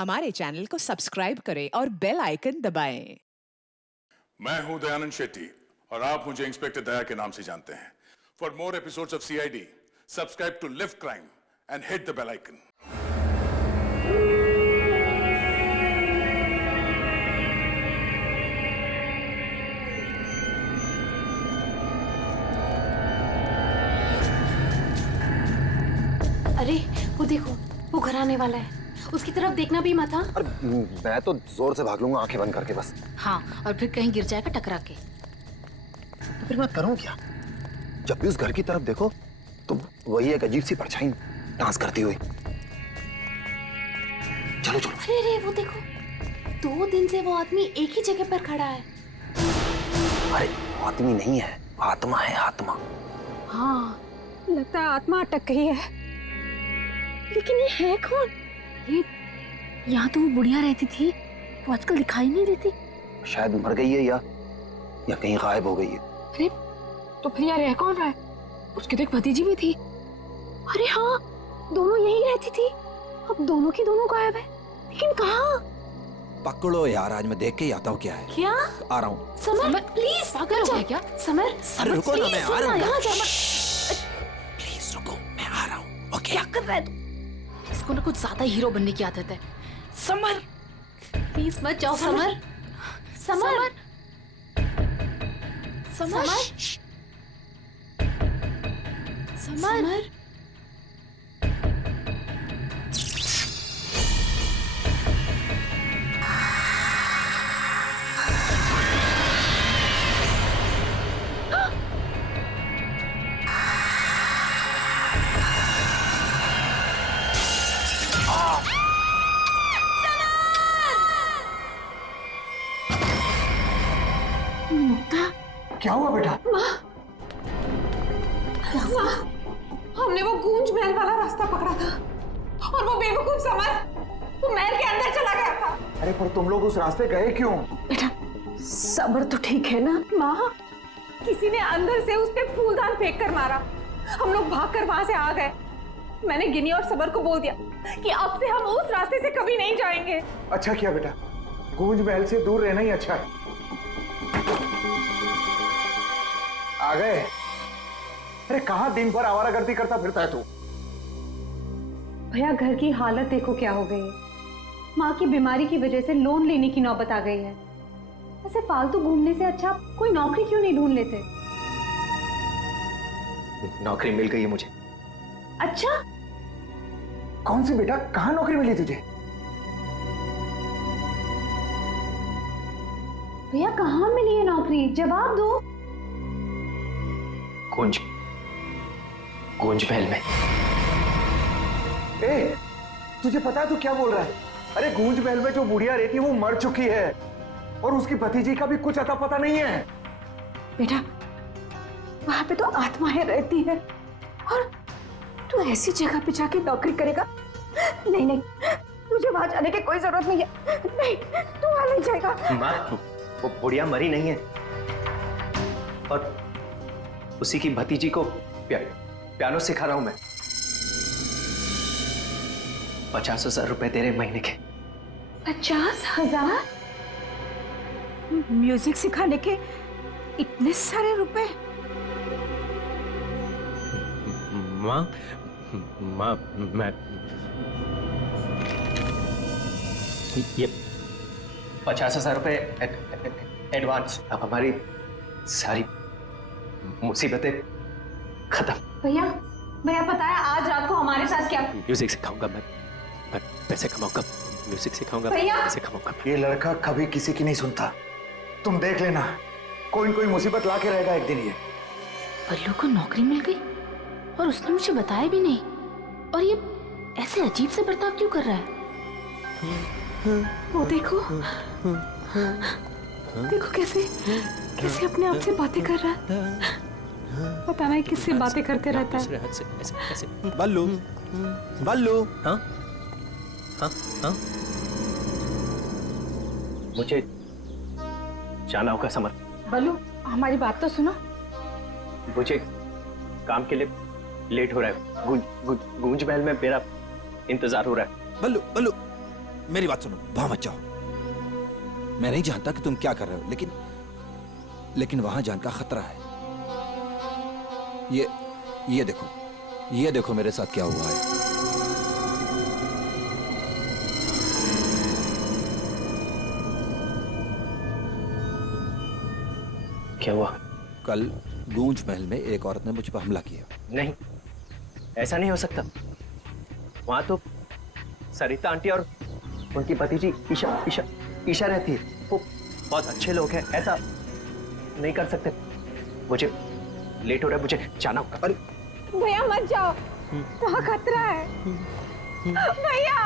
हमारे चैनल को सब्सक्राइब करें और बेल आइकन दबाएं। मैं हूं दयानंद शेट्टी और आप मुझे इंस्पेक्टर दया के नाम से जानते हैं। For more episodes of CID, subscribe to lift crime and hit the bell icon. अरे वो देखो, वो घर आने वाला है। उसकी तरफ देखना भी मत। हाँ, मैं तो जोर से भाग लूंगा आंखें बंद करके बस। हाँ, और फिर कहीं गिर जाएगा टकरा के। तो फिर मैं करूं क्या? जब भी उस घर की तरफ देखो तो वही एक अजीब सी परछाई डांस करती हुई। चलो चलो। अरे वो देखो, 2 दिन से वो आदमी एक ही जगह पर खड़ा है। अरे आदमी नहीं है, आत्मा है, आत्मा। हाँ, लगता है आत्मा अटक गई है। लेकिन ये है कौन? ये यहाँ तो वो बुढ़िया रहती थी, वो आजकल दिखाई नहीं देती। शायद मर गई है या कहीं गायब हो गई है। अरे तो फिर यार रह कौन रहा है? उसकी तो एक भतीजी भी थी। अरे हाँ, दोनों यही रहती थी। अब दोनों की दोनों गायब है, लेकिन कहाँ? पकड़ो यार, आज मैं देख के ही आता हूँ क्या है। क्या? आ रहा हूँ। समर प्लीज पागल हो गया क्या? समर, अरे रुको ना, मैं आ रहा हूँ। यहाँ प्लीज रुको, मैं आ रहा हूँ। ओके। क्या कर रहा है तू? इसको ना कुछ ज्यादा हीरो बनने की आदत है। समर प्लीज मत जाओ। Summer summer summer summer. क्या हुआ बेटा? हमने वो गूंज महल वाला रास्ता पकड़ा था और वो बेवकूफ समर वो महल के अंदर चला गया था। अरे पर तुम लोग उस रास्ते गए क्यों? बेटा सबर तो ठीक है ना? माँ, किसी ने अंदर से उस पे फूलदान फेंक कर मारा। हम लोग भागकर वहां से आ गए। मैंने गिनी और सबर को बोल दिया कि अब से हम उस रास्ते से कभी नहीं जाएंगे। अच्छा किया बेटा, गूंज महल से दूर रहना ही अच्छा है। आ गए? अरे कहाँ दिन भर आवारागर्दी करता फिरता है तू? भैया घर की हालत देखो क्या हो गई है। माँ की बीमारी की वजह से लोन लेने की नौबत आ गई है। ऐसे फालतू घूमने से अच्छा कोई नौकरी क्यों नहीं ढूंढ लेते? नौकरी मिल गई है मुझे। अच्छा? कौन सी बेटा, कहाँ नौकरी मिली तुझे? भैया कहाँ मिली है नौकरी? जवाब दो। गूंज महल में। ए, तुझे पता है तू क्या बोल रहा है? अरे गूंज महल में जो बुढ़िया रहती है वो मर चुकी है और उसकी भतीजी का भी कुछ अता पता नहीं है। बेटा वहां पे तो आत्माएं रहती है और तू ऐसी जगह पे जाके नौकरी करेगा? नहीं नहीं, तुझे वहां जाने की कोई जरूरत नहीं है। नहीं, तू वहां नहीं जाएगा। माँ, वो बुढ़िया मरी नहीं है और उसी की भतीजी को पियानो सिखा रहा हूं मैं। 50,000 रुपए दे रहे महीने के। 50,000? म्यूजिक सिखाने के इतने सारे रुपए? माँ मैं ये 50,000 रुपए एडवांस। अब हमारी सारी मुसीबतें खत्म। भैया पता है आज रात को हमारे साथ क्या? म्यूजिक सिखाऊंगा मैं पैसे कमाऊंगा। म्यूजिक सिखाऊंगा, पैसे कमाऊंगा। ये लड़का कभी किसी की नहीं सुनता, तुम देख लेना। कोई न कोई मुसीबत ला के रहेगा एक दिन ये। बल्लू को नौकरी मिल गई और उसने मुझे बताया भी नहीं। और ये ऐसे अजीब से बर्ताव क्यों कर रहा है? वो देखो देखो कैसे अपने आप से बातें कर रहा है। पता नहीं किससे बातें करते रहता है। बल्लू, बल्लू। हाँ हाँ हाँ, मुझे जाना होगा समर। बल्लू हमारी बात तो सुनो। मुझे काम के लिए लेट हो रहा है। गूंज महल में मेरा इंतजार हो रहा है। बल्लू बल्लू मेरी बात सुनो, वहां मत जाओ। मैं नहीं जानता कि तुम क्या कर रहे हो, लेकिन वहां जान का खतरा है। ये देखो मेरे साथ क्या हुआ है। क्या हुआ? कल गूंज महल में एक औरत ने मुझ पर हमला किया। नहीं, ऐसा नहीं हो सकता। वहां तो सरिता आंटी और उनकी भतीजी ईशा रहती है। वो बहुत अच्छे लोग हैं, ऐसा नहीं कर सकते। मुझे लेट हो रहा है, मुझे जाना होगा। अरे भैया मत जाओ, वहाँ खतरा है भैया।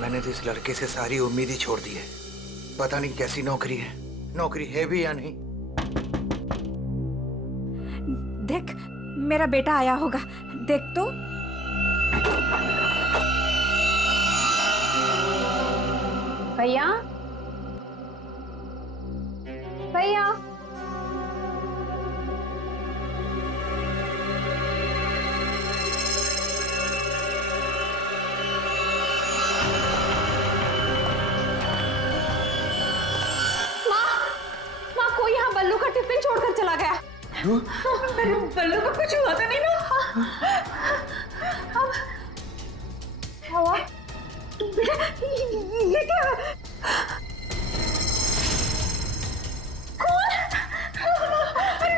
मैंने तो इस लड़के से सारी उम्मीद ही छोड़ दी है। पता नहीं कैसी नौकरी है, नौकरी है भी या नहीं। देख, मेरा बेटा आया होगा, देख तो। भैया, भैया, कोई यहाँ बल्लू का टिफिन छोड़कर चला गया। मेरे बल्लू को कुछ हुआ तो नहीं ना? क्या हुआ? ये क्या? कौन? अरे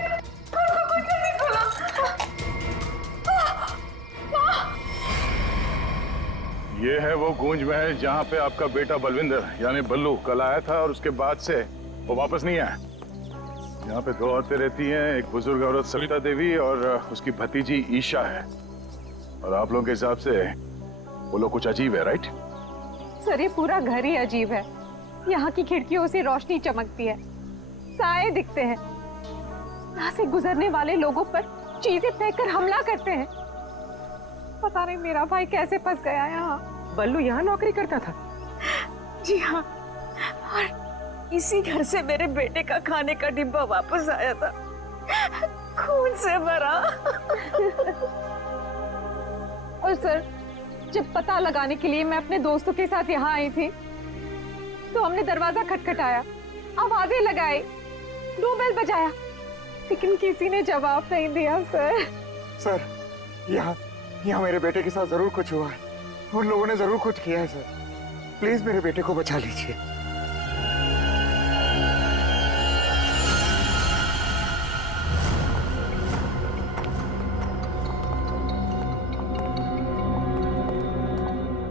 कौन जल्दी खोलो। ये है वो गूंज महल जहाँ पे आपका बेटा बलविंदर यानी बल्लू कल आया था और उसके बाद से वो वापस नहीं आया। यहाँ पे दो औरतें रहती हैं, एक बुजुर्ग औरत सविता देवी और उसकी भतीजी ईशा है। और आप लोगों के हिसाब से वो लोग कुछ अजीब है, राइट? सर, ये पूरा घर ही अजीब है। यहाँ की खिड़कियों से रोशनी चमकती है, साए दिखते हैं, यहाँ से गुजरने वाले लोगों पर चीजें फेंककर हमला करते हैं। पता नहीं मेरा भाई कैसे फंस गया यहाँ। बल्लू यहाँ नौकरी करता था? जी हाँ, और इसी घर से मेरे बेटे का खाने का डिब्बा वापस आया था, खून से भरा। और सर, जब पता लगाने के लिए मैं अपने दोस्तों के साथ यहाँ आई थी तो हमने दरवाजा खटखटाया, आवाजें लगाई, डोरबेल बजाया, लेकिन किसी ने जवाब नहीं दिया। सर, यहाँ मेरे बेटे के साथ जरूर कुछ हुआ है। उन लोगों ने जरूर कुछ किया है सर। प्लीज मेरे बेटे को बचा लीजिए।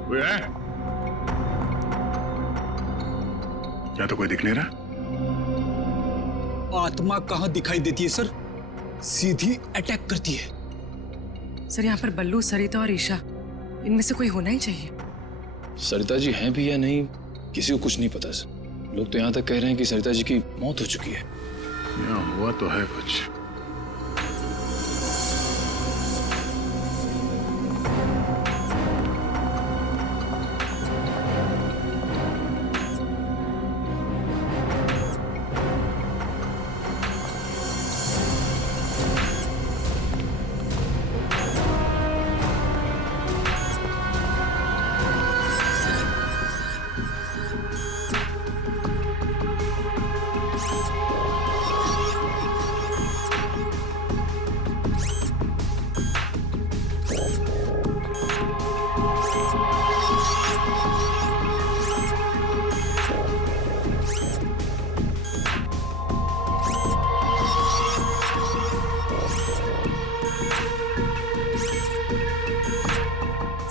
कोई है? क्या तो कोई दिख नहीं रहा? आत्मा कहाँ दिखाई देती है सर, सीधी अटैक करती है। सर, यहाँ पर बल्लू, सरिता और ईशा, इनमें से कोई होना ही चाहिए। सरिता जी हैं भी या नहीं, किसी को कुछ नहीं पता सर। लोग तो यहाँ तक कह रहे हैं कि सरिता जी की मौत हो चुकी है। यहाँ हुआ तो है कुछ।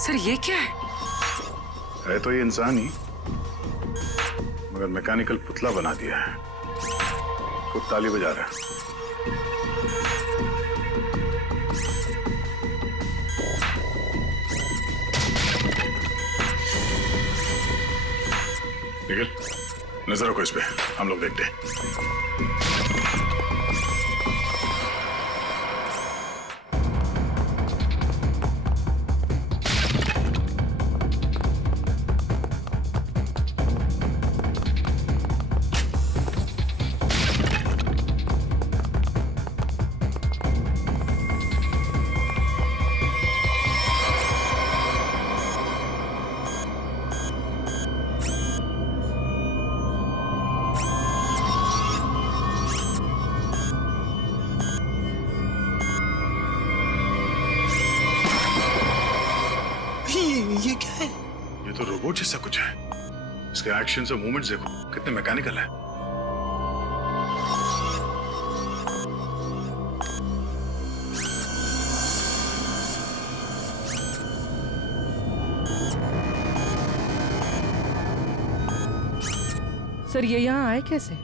सर ये क्या है तो ये इंसान ही, मगर मैकेनिकल पुतला बना दिया है। खुद ताली बजा रहा है। निखिल, नजर रखो इस पे, हम लोग देखते हैं। ये क्या है? ये तो रोबोट जैसा कुछ है। इसके एक्शन और मूवमेंट्स देखो, कितने मैकेनिकल है। सर ये यहाँ आए कैसे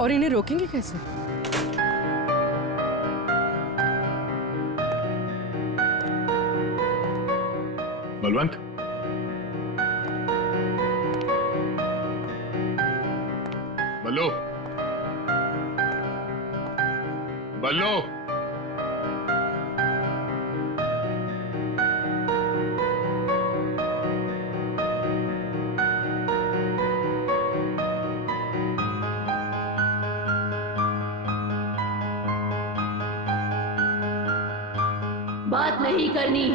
और इन्हें रोकेंगे कैसे? बलवंत, बल्लू, बल्लू, बात नहीं करनी।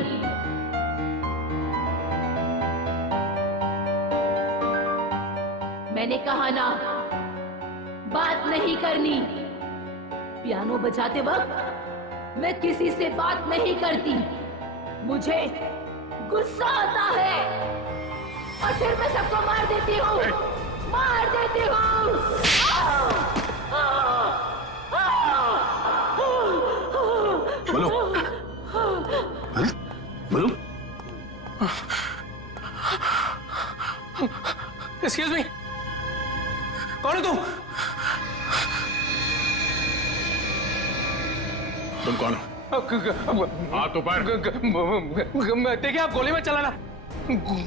मैंने कहा ना, बात नहीं करनी। पियानो बजाते वक्त मैं किसी से बात नहीं करती। मुझे गुस्सा आता है और फिर मैं सबको मार देती हूँ, मार देती हूँ। बल्लू, बल्लू, एक्सक्यूज मी, कौन है तुम? तुम कौन हो? हाथ ऊपर। देखिए आप गोली मत चलाना,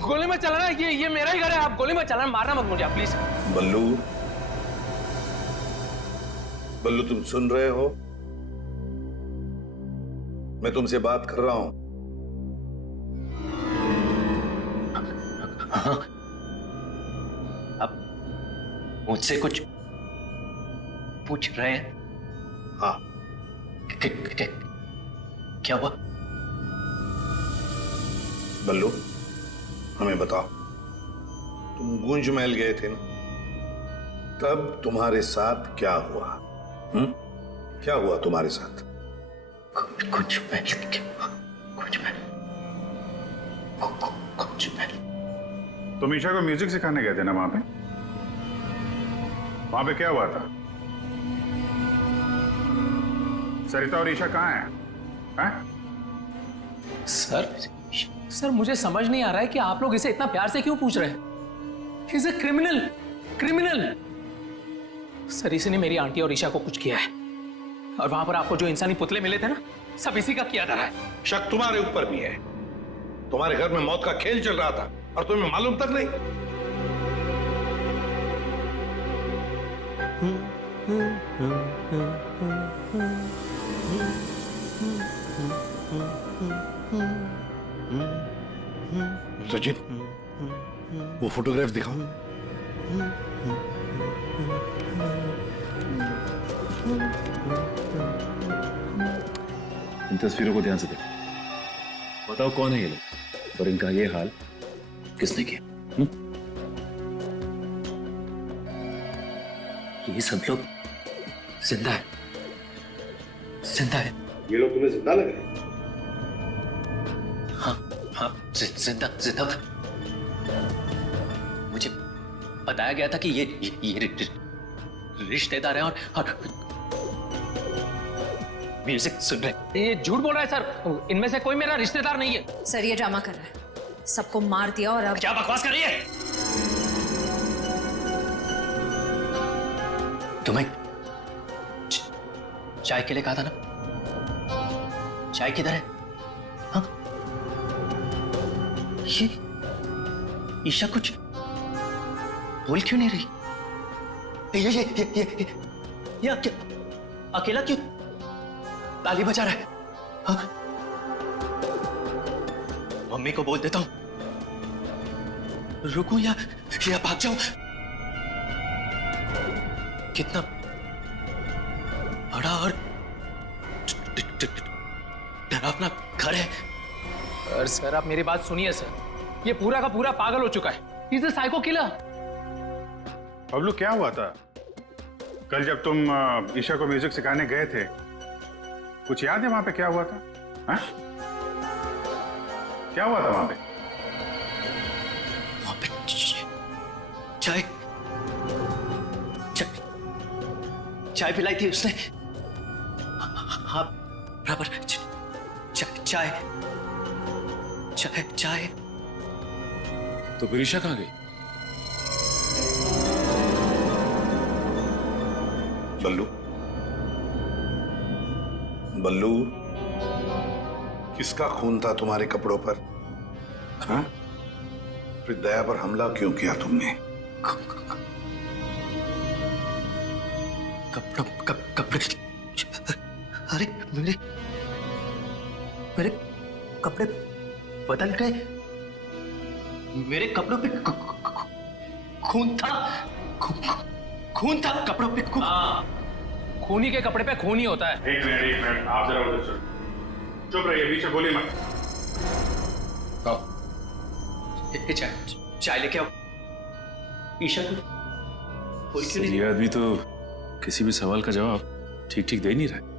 गोली मत चलाना। ये मेरा ही घर है, आप गोली मत चलाना, मारना मत मुझे प्लीज। बल्लू, बल्लू तुम सुन रहे हो? मैं तुमसे बात कर रहा हूं। हाँ, आप मुझसे कुछ पूछ रहे हैं? हाँ। क्या हुआ? बल्लू, हमें बताओ, तुम गुंज महल गए थे ना, तब तुम्हारे साथ क्या हुआ? क्या हुआ तुम्हारे साथ? गुंज महल, गुंज महल, गुंज महल। तुम ईशा को म्यूजिक सिखाने गए थे ना वहां पे? वहां पे क्या हुआ था? सरिता और ईशा कहाँ हैं? सर मुझे समझ नहीं आ रहा है कि आप लोग इसे इतना प्यार से क्यों पूछ रहे हैं? He is a criminal, criminal। Sir इसी ने मेरी आंटी और ईशा को कुछ किया है, और वहां पर आपको जो इंसानी पुतले मिले थे ना, सब इसी का किया धरा है। शक तुम्हारे ऊपर भी है। तुम्हारे घर में मौत का खेल चल रहा था और तुम्हें मालूम तक नहीं। सचिन, वो फोटोग्राफ दिखाओ। इन तस्वीरों को ध्यान से देखो, बताओ कौन है ये लोग और इनका ये हाल किसने किया? ये सब लोग जिंदा है, जिंदा है। ये लोग तुम्हें जिंदा लग रहे हैं? हाँ हाँ, जिंदा जिंदा। मुझे बताया गया था कि ये रिश्तेदार हैं और म्यूजिक सुन रहे। ये झूठ बोल रहा है सर, इनमें से कोई मेरा रिश्तेदार नहीं है। सर ये ड्रामा कर रहा है, सबको मार दिया और अब क्या बकवास कर रही है? तुम्हें चाय के लिए कहा था ना, चाय किधर है? हाँ? ये ईशा कुछ बोल क्यों नहीं रही? ये अकेला क्यों ताली बजा रहा है? हाँ? मम्मी को बोल देता हूं, रुकूं या भाग जाऊं? कितना बड़ा और डरावना घर है। सर आप मेरी बात सुनिए सर, ये पूरा का पूरा पागल हो चुका है। He's a psycho killer। Bablu क्या हुआ था कल जब तुम ईशा को म्यूजिक सिखाने गए थे? कुछ याद है वहां पे क्या हुआ था? हा? क्या हुआ था वहां पे? चाय चाय पिलाई थी उसने। हाँ बराबर। चाय चाय चाय। तो फिर ईशा कहाँ गई? बल्लू, बल्लू, किसका खून था तुम्हारे कपड़ों पर? हाँ? फिर दया पर हमला क्यों किया तुमने? कपड़े अरे मेरे कपड़े बदल गए। मेरे कपड़ों पे खून था। खून था कपड़ों पे। खूनी के कपड़े पे खून ही होता है। एक मिनट, आप जरा उधर चलो। चुप रहिए, बीच में बोलिए मत। चाय लेके आओ। ईशा को ये आदमी तो किसी भी सवाल का जवाब ठीक ठीक दे नहीं रहा है।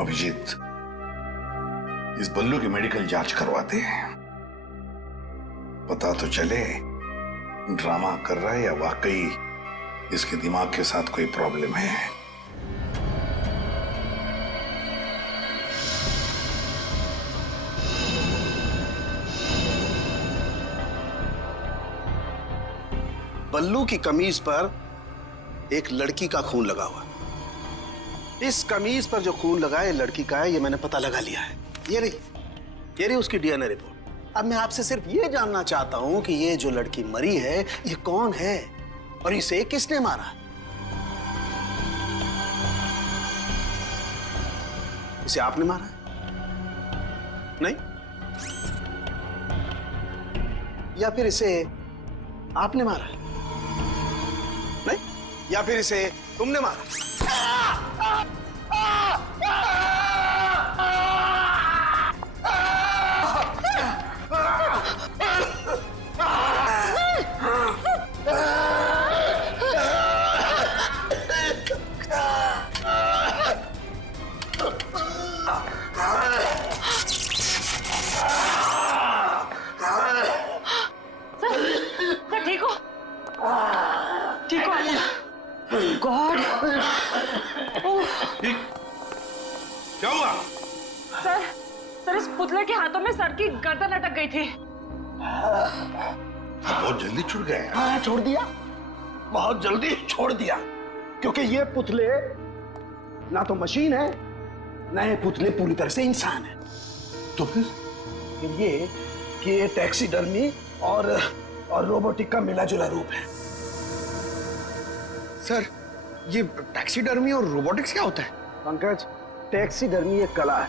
अभिजीत, इस बल्लू की मेडिकल जांच करवाते हैं, पता तो चले ड्रामा कर रहा है या वाकई इसके दिमाग के साथ कोई प्रॉब्लम है। बल्लू की कमीज पर एक लड़की का खून लगा हुआ। इस कमीज पर जो खून लगा है लड़की का है, ये मैंने पता लगा लिया है। ये रही उसकी डीएनए रिपोर्ट। अब मैं आपसे सिर्फ ये जानना चाहता हूं कि ये जो लड़की मरी है ये कौन है और इसे किसने मारा? इसे आपने मारा? नहीं? या फिर इसे आपने मारा? नहीं? या फिर इसे तुमने मारा? गॉड! क्या हुआ? सर इस पुतले के हाथों में सर की गर्दन अटक गई थी। बहुत जल्दी छूट गए। हाँ, छोड़ दिया, बहुत जल्दी छोड़ दिया, क्योंकि ये पुतले ना तो मशीन है ना ये पुतले पूरी तरह से इंसान है। तो फिर ये टैक्सीडर्मी और रोबोटिक का मिला जुला रूप है। सर, ये टैक्सीडर्मी और रोबोटिक्स क्या होता है? पंकज, टैक्सीडर्मी एक कला है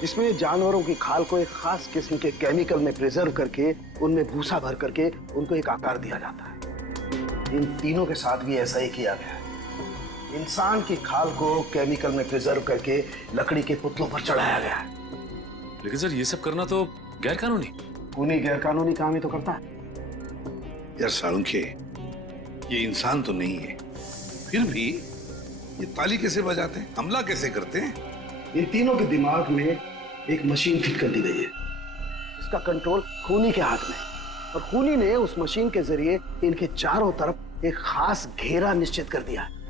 जिसमें जानवरों की खाल को एक खास किस्म के केमिकल में प्रिजर्व करके उनमें भूसा भर करके उनको एक आकार दिया जाता है। इन तीनों के साथ भी ऐसा ही किया गया है। इंसान की खाल को केमिकल में प्रिजर्व करके लकड़ी के पुतलों पर चढ़ाया गया है। लेकिन सर ये सब करना तो गैर कानूनी। खूनी गैर कानूनी काम ही तो करता है। यार सालुंखे, ये इंसान तो नहीं है, फिर भी ये ताली कैसे बजाते हैं, हमला कैसे करते हैं? इन तीनों के दिमाग में एक मशीन फिट कर दी गई है। इसका कंट्रोल खूनी के हाथ में, और खूनी ने उस मशीन के जरिए इनके चारों तरफ एक खास घेरा निश्चित कर दिया है।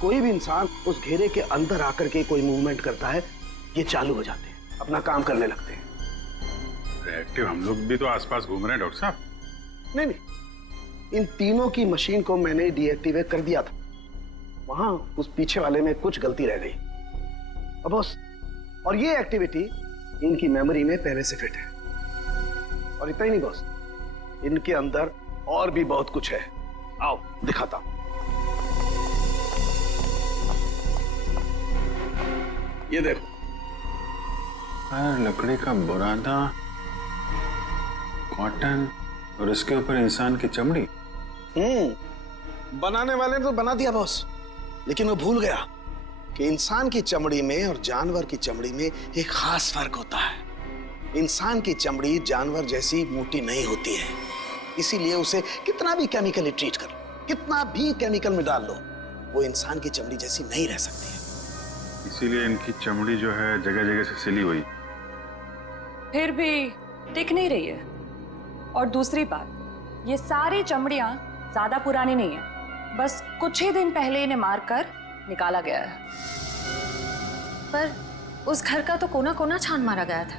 कोई भी इंसान उस घेरे के अंदर आकर के कोई मूवमेंट करता है, ये चालू हो जाते हैं, अपना काम करने लगते हैं। रिएक्टिव हम लोग भी तो आसपास घूम रहे हैं डॉक्टर साहब। नहीं नहीं, इन तीनों की मशीन को मैंने डीएक्टिवेट कर दिया था। वहां उस पीछे वाले में कुछ गलती रह गई। अब बॉस, और ये एक्टिविटी इनकी मेमोरी में पहले से फिट है। और इतना ही नहीं बॉस, इनके अंदर और भी बहुत कुछ है। आओ दिखाता हूं। ये देखो, लकड़ी का बुरादा, कॉटन और इसके ऊपर इंसान की चमड़ी। बनाने वाले ने तो बना दिया बॉस, लेकिन वो भूल गया कि इंसान की चमड़ी में और जानवर की चमड़ी में एक खास फर्क होता है। इंसान की चमड़ी जानवर जैसी मोटी नहीं होती है, इसीलिए उसे कितना भी केमिकली ट्रीट कर लो, कितना भी केमिकल में डाल लो, वो इंसान की चमड़ी जैसी नहीं रह सकती है। इसीलिए इनकी चमड़ी जो है जगह जगह से सिली हुई। फिर भी टिक नहीं रही है। और दूसरी बात, ये सारी चमड़ियां ज्यादा पुरानी नहीं है, बस कुछ ही दिन पहले इन्हें मारकर निकाला गया है। पर उस घर का तो कोना कोना छान मारा गया था,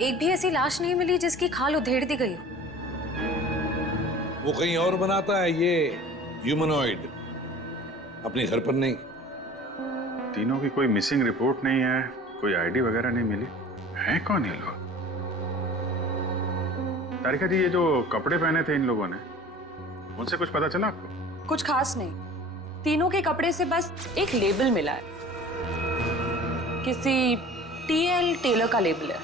एक भी ऐसी लाश नहीं मिली जिसकी खाल उधेड़ दी गई हो। वो कहीं और बनाता है ये ह्यूमनॉइड, अपने घर पर नहीं। तीनों की कोई मिसिंग रिपोर्ट नहीं है, कोई आईडी वगैरह नहीं मिली। हैं कौन ये लोग? तारिका जी, ये जो कपड़े पहने थे इन लोगों ने, उनसे कुछ पता चला आपको? कुछ खास नहीं, तीनों के कपड़े से बस एक लेबल मिला है, किसी टीएल टेलर का लेबल है।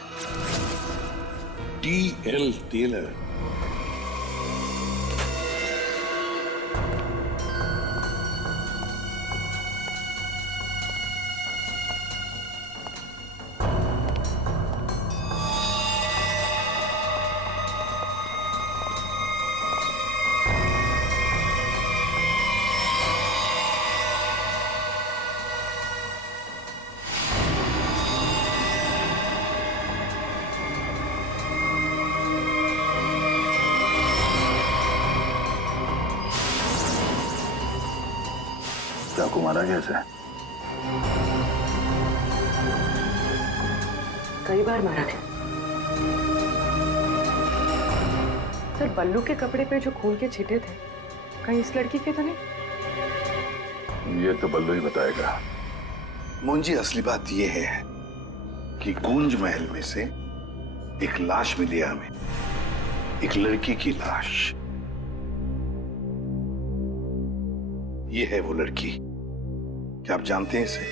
TL tailor? चाकू मारा कैसे? कई बार मारा गया। सर, बल्लू के कपड़े पे जो खून के छींटे थे, कहीं इस लड़की के तो नहीं? ये तो बल्लू ही बताएगा। मुंजी, असली बात ये है कि गूंज महल में से एक लाश मिली है हमें, एक लड़की की लाश। ये है वो लड़की। क्या आप जानते हैं इसे?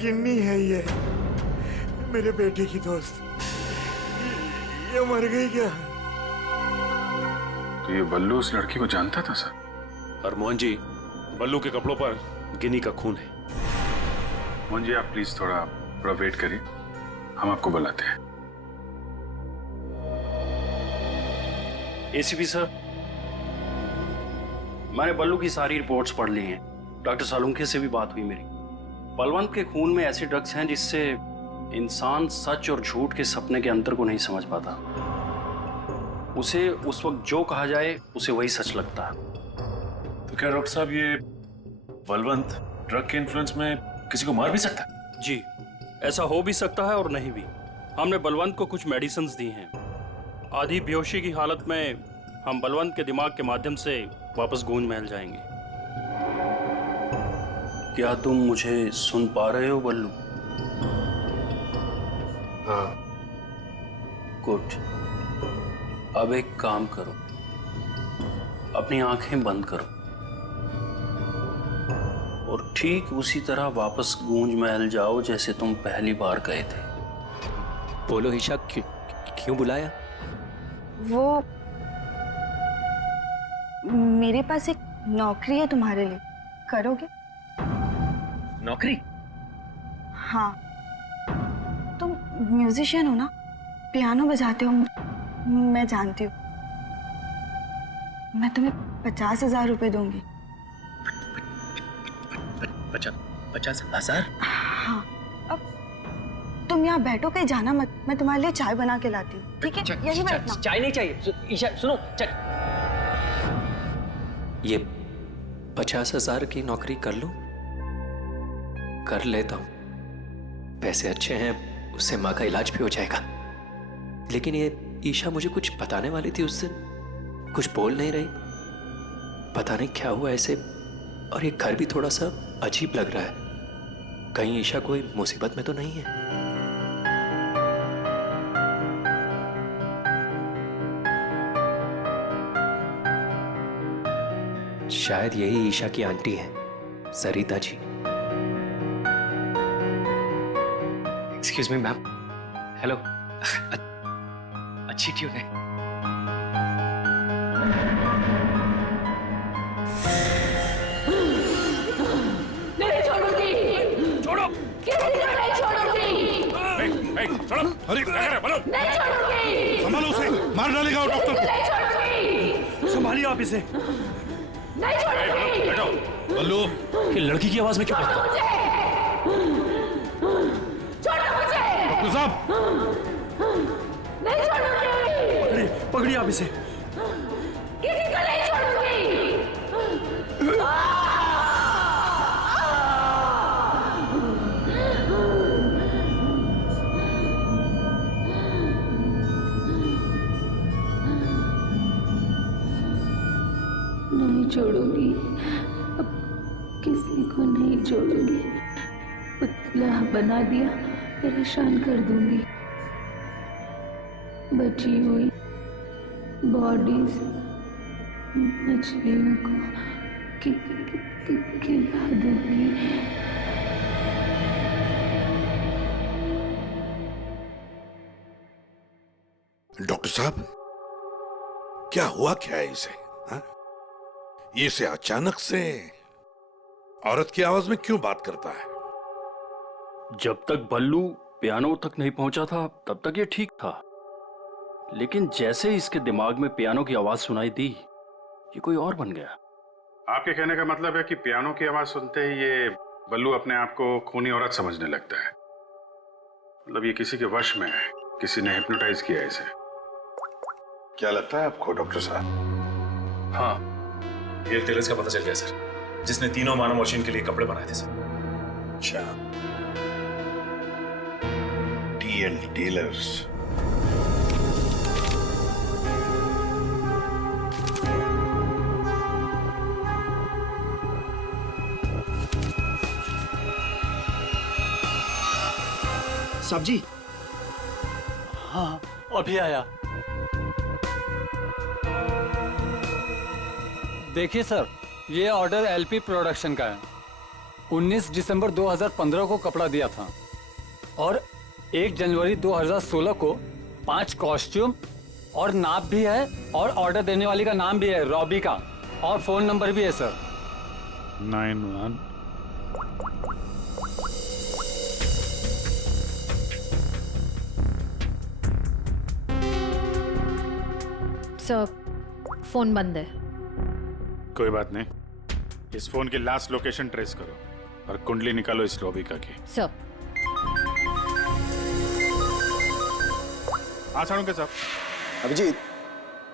किन्नी है ये, मेरे बेटे की दोस्त। ये मर गई क्या? तो ये बल्लू उस लड़की को जानता था सर? और मोहन जी, बल्लू के कपड़ों पर गिनी का खून है। मोहन जी, आप प्लीज थोड़ा वेट करिए, हम आपको बुलाते हैं। एसीपी सर, मैंने बल्लू की सारी रिपोर्ट्स पढ़ ली हैं। डॉक्टर सालुंखे से भी बात हुई मेरी। बलवंत के खून में ऐसे ड्रग्स हैं जिससे इंसान सच और झूठ के सपने के अंतर को नहीं समझ पाता। उसे उस वक्त जो कहा जाए उसे वही सच लगता है। तो क्या डॉक्टर साहब, ये बलवंत ड्रग के इन्फ्लुएंस में किसी को मार भी सकता है? जी, ऐसा हो भी सकता है और नहीं भी। हमने बलवंत को कुछ मेडिसिन दी हैं। आधी बेहोशी की हालत में हम बलवंत के दिमाग के माध्यम से वापस गूंज महल जाएंगे। क्या तुम मुझे सुन पा रहे हो बल्लू? हाँ। गुड। अब एक काम करो, अपनी आंखें बंद करो और ठीक उसी तरह वापस गूंज महल जाओ जैसे तुम पहली बार गए थे। बोलो ईशा, क्यों बुलाया? वो मेरे पास एक नौकरी है तुम्हारे लिए, करोगे? नौकरी? हाँ, तुम म्यूजिशियन हो ना, पियानो बजाते हो, मैं जानती हूँ। मैं तुम्हें 50,000 रुपए दूंगी। 50,000? हाँ, अब तुम यहाँ बैठो, कहीं जाना मत, मैं तुम्हारे लिए चाय बना के लाती हूँ, ठीक है? यही बैठना। चाय नहीं चाहिए ईशा, सुनो। ये 50,000 की नौकरी कर लूं? कर लेता हूं, पैसे अच्छे हैं, उससे माँ का इलाज भी हो जाएगा। लेकिन ये ईशा मुझे कुछ बताने वाली थी उस दिन, कुछ बोल नहीं रही, पता नहीं क्या हुआ ऐसे। और ये घर भी थोड़ा सा अजीब लग रहा है, कहीं ईशा कोई मुसीबत में तो नहीं है? शायद यही ईशा की आंटी है, Sarita ji. Excuse me ma'am. Hello. अच्छी ट्यून है। नहीं छोड़ूंगी। छोड़ो। किसी को नहीं छोड़ूंगी। छोड़ो। अरे क्या कर रहे हो? बोलो। नहीं छोड़ूंगी। संभालो उसे, मार डालेगा वो डॉक्टर। नहीं छोड़ूंगी। संभालिए आप इसे। नहीं छोड़ूंगी। बैठो। बल्लू, ये लड़की की आवाज में क्यों बोलता है? छोड़ो मुझे। डॉक्टर साहब। नहीं छोड़ूंगी। पकड़िए आप इसे। किसी को नहीं छोड़ूंगी। नहीं छोड़ूंगी, अब किसी को नहीं छोड़ूंगी। पुतला बना दिया, परेशान कर दूंगी। बची हुई बॉडीज मछलियों को खिला दूंगी। डॉक्टर साहब, क्या हुआ क्या है इसे? हाँ? ये से अचानक से औरत की आवाज में क्यों बात करता है? जब तक बल्लू पियानो तक नहीं पहुंचा था तब तक ये ठीक था, लेकिन जैसे ही इसके दिमाग में पियानो की आवाज सुनाई दी, ये कोई और बन गया। आपके कहने का मतलब है कि पियानो की आवाज सुनते ही ये बल्लू अपने आप को खूनी औरत समझने लगता है। मतलब ये किसी के वश में है, किसी ने हिप्नोटाइज किया है इसे। क्या लगता है आपको डॉक्टर साहब? हाँ, ये टेलर्स का पता चल गया सर, जिसने तीनों मानव मशीन के लिए कपड़े बनाए थे सर। अच्छा, टी.एल. टेलर्स। साहब जी। हाँ, अभी आया। देखिए सर, ये ऑर्डर एलपी प्रोडक्शन का है। 19 दिसंबर 2015 को कपड़ा दिया था और 1 जनवरी 2016 को 5 कॉस्ट्यूम और नाप भी है, और ऑर्डर देने वाली का नाम भी है, रॉबी का, और फोन नंबर भी है सर। 91 सर, फोन बंद है। कोई बात नहीं, इस फोन की लास्ट लोकेशन ट्रेस करो और कुंडली निकालो इस रॉबिका की। सर। हाँ साळुंखे साहब। अभिजीत,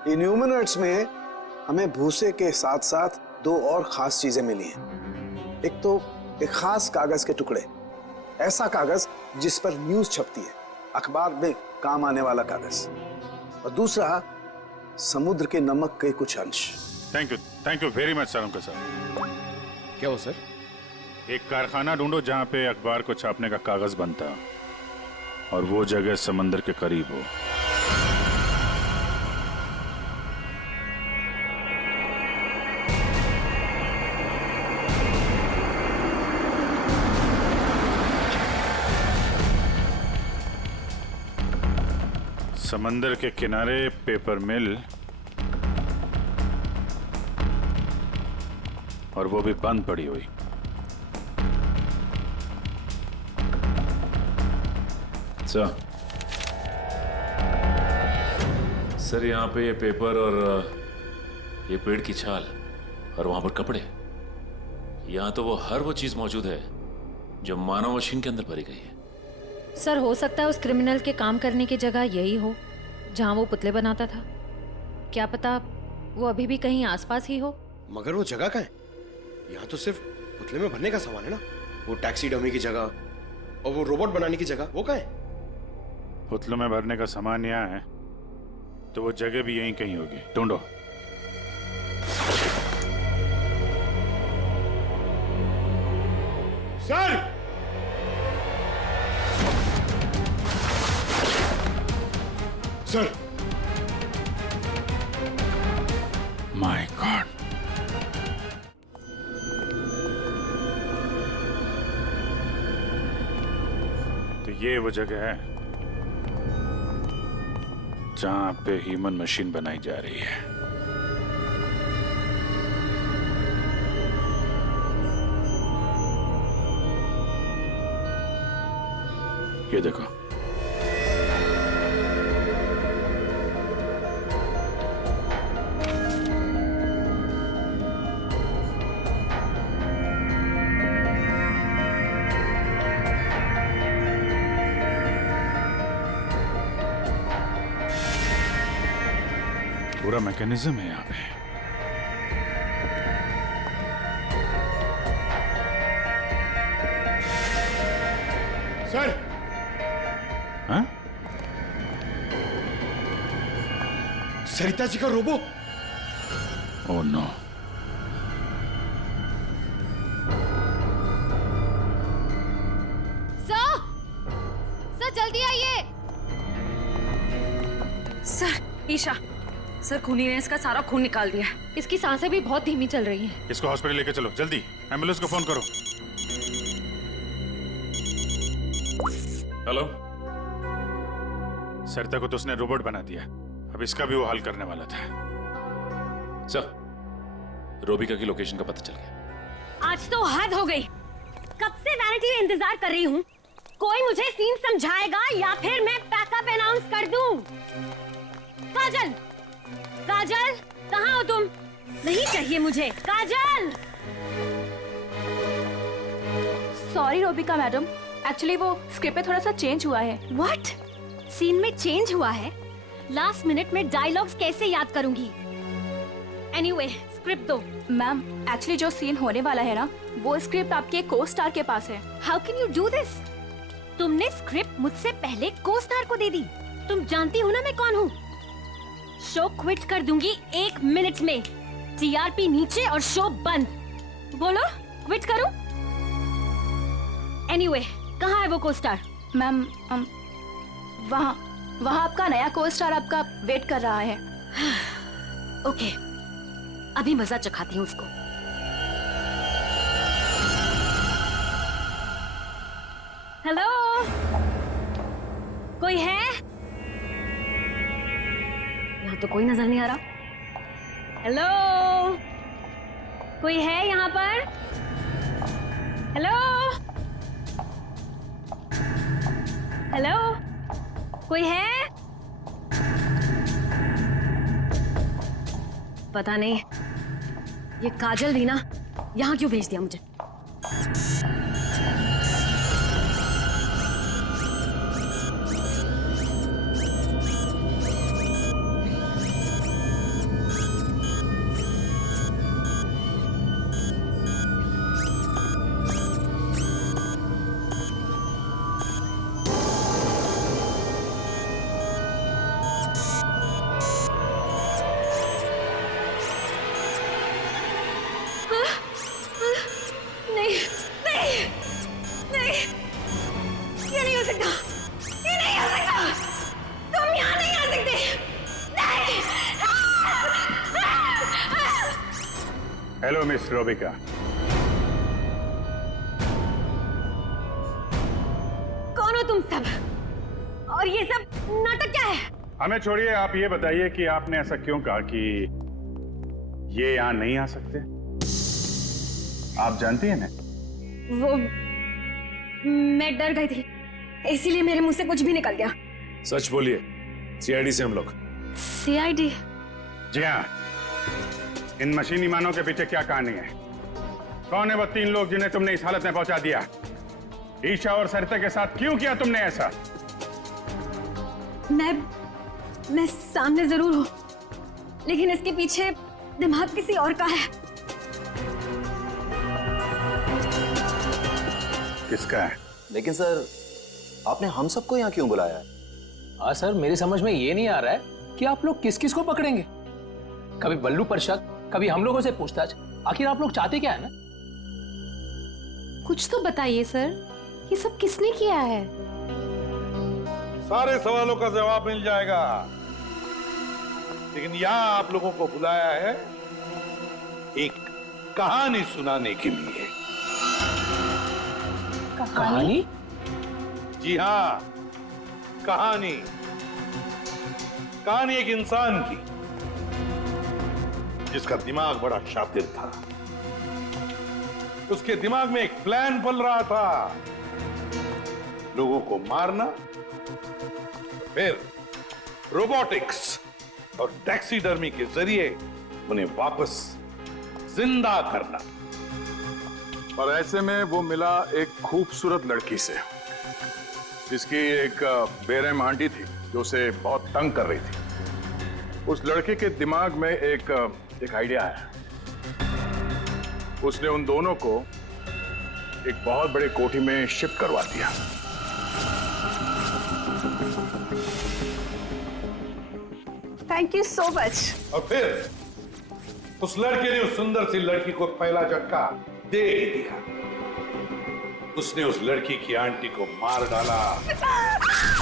इन ह्यूमनॉइड्स में हमें भूसे के साथ साथ 2 और खास चीजें मिली हैं। एक तो एक खास कागज के टुकड़े, ऐसा कागज जिस पर न्यूज छपती है, अखबार में काम आने वाला कागज, और दूसरा समुद्र के नमक के कुछ अंश। Thank you very much Salunkhe साहब। क्या हो सर? एक कारखाना ढूंढो जहां पे अखबार को छापने का कागज बनता और वो जगह समंदर के करीब हो। समंदर के किनारे पेपर मिल, और वो भी बंद पड़ी हुई। सर, यहाँ पे ये पेपर और ये पेड़ की छाल और वहां पर कपड़े, यहाँ तो हर वो चीज मौजूद है जो मानव मशीन के अंदर भरी गई है। सर हो सकता है उस क्रिमिनल के काम करने की जगह यही हो जहां वो पुतले बनाता था। क्या पता वो अभी भी कहीं आसपास ही हो। मगर वो जगह कहाँ है? यहाँ तो सिर्फ पुतले में भरने का सामान है ना। वो टैक्सी डमी की जगह और वो रोबोट बनाने की जगह वो कहाँ है? पुतलों में भरने का सामान यहाँ है तो वो जगह भी यहीं कहीं होगी। ढूंढो। सर! सर! My God. तो ये वो जगह है जहां पे ह्यूमन मशीन बनाई जा रही है। ये देखो, पूरा मैकेनिज्म है यहाँ पे। सर! हाँ? सरिता जी का रोबो? Oh no. सर जल्दी आइए। सर ईशा, सर खूनी ने इसका सारा खून निकाल दिया। इसकी सांसें भी बहुत धीमी चल रही हैं। इसको हॉस्पिटल लेके चलो जल्दी। एम्बुलेंस को फोन करो। हेलो। सरिता को तो उसने रोबोट बना दिया, अब इसका भी वो हल करने वाला था। सर, रोबिका की लोकेशन का पता चल गया। आज तो हद हो गई। कब से वैनिटी में इंतजार कर रही हूँ। कोई मुझे सीन समझाएगा या फिर मैं पैकअप अनाउंस कर दूं। काजल, काजल, कहाँ हो तुम? नहीं चाहिए मुझे काजल। सॉरी रोबिका मैडम, एक्चुअली वो स्क्रिप्ट में थोड़ा सा चेंज हुआ है। व्हाट? सीन में चेंज हुआ है? लास्ट मिनट में डायलॉग्स कैसे याद करूंगी? एनीवे, स्क्रिप्ट दो। मैम, एक्चुअली जो सीन होने वाला है ना, वो स्क्रिप्ट आपके को स्टार के पास है। How can you do this? तुमने स्क्रिप्ट मुझसे पहले को स्टार को दे दी। तुम जानती हो ना मैं कौन हूँ। शो क्विट कर दूंगी 1 मिनट में। टीआरपी नीचे और शो बंद। बोलो, क्विट करूं? एनीवे, कहाँ है वो को स्टार? मैम, वहाँ आपका नया को स्टार आपका वेट कर रहा है। ओके, अभी मजा चखाती हूँ उसको। हेलो, कोई है? यहाँ तो कोई नजर नहीं आ रहा। हेलो, कोई है यहाँ पर? हेलो, हेलो, कोई है? पता नहीं ये काजल भी ना यहाँ क्यों भेज दिया मुझे। Hello miss Robika. कौन हो तुम सब? और ये सब नाटक क्या है? हमें छोड़िए, आप ये बताइए कि आपने ऐसा क्यों कहा कि ये यहाँ नहीं आ सकते? आप जानती हैं ना? वो मैं डर गई थी, इसीलिए मेरे मुंह से कुछ भी निकल गया। सच बोलिए, सीआईडी से हम लोग। सीआईडी? जी हाँ। इन मशीनी मानव के पीछे क्या कहानी है? कौन है वो 3 लोग जिन्हें तुमने इस हालत में पहुंचा दिया? ईशा और सरिता के साथ क्यों किया तुमने ऐसा? मैं सामने जरूर हूं, लेकिन इसके पीछे दिमाग किसी और का है। किसका है? लेकिन सर, आपने हम सबको यहाँ क्यों बुलाया है? हाँ सर, मेरी समझ में ये नहीं आ रहा है कि आप लोग किस किस को पकड़ेंगे। कभी बल्लू पर शक, कभी हम लोगों से पूछताछ। आखिर आप लोग चाहते क्या है ना? कुछ तो बताइए सर, ये सब किसने किया है? सारे सवालों का जवाब मिल जाएगा, लेकिन यहां आप लोगों को बुलाया है एक कहानी सुनाने के लिए। कहानी? जी हाँ, कहानी। कहानी एक इंसान की जिसका दिमाग बड़ा शातिर था। उसके दिमाग में एक प्लान पल रहा था, लोगों को मारना, फिर रोबोटिक्स और टैक्सीडर्मी के जरिए उन्हें वापस जिंदा करना। और ऐसे में वो मिला एक खूबसूरत लड़की से, जिसकी एक बेरहम आंटी थी जो उसे बहुत तंग कर रही थी। उस लड़के के दिमाग में एक आइडिया आया। उसने उन दोनों को एक बहुत बड़े कोठी में शिफ्ट करवा दिया। Thank you so much. और फिर उस लड़के ने उस सुंदर सी लड़की को पहला झटका दे ही दिया। उसने उस लड़की की आंटी को मार डाला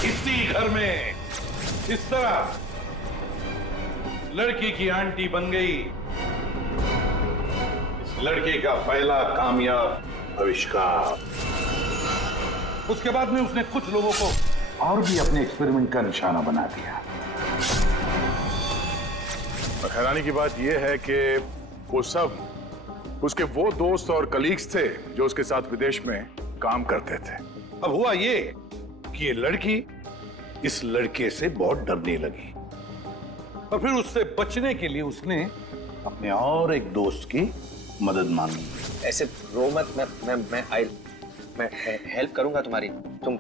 इसी घर में। इस तरह लड़की की आंटी बन गई इस लड़के का पहला कामयाब आविष्कार। उसके बाद में उसने कुछ लोगों को और भी अपने एक्सपेरिमेंट का निशाना बना दिया। और हैरानी की बात यह है कि वो सब उसके वो दोस्त और कलीग्स थे जो उसके साथ विदेश में काम करते थे। अब हुआ ये कि ये लड़की इस लड़के से बहुत डरने लगी और फिर उससे बचने के लिए उसने अपने और एक दोस्त की मदद मांगी। ऐसे रो मत, मैं हेल्प करूंगा तुम्हारी। तुम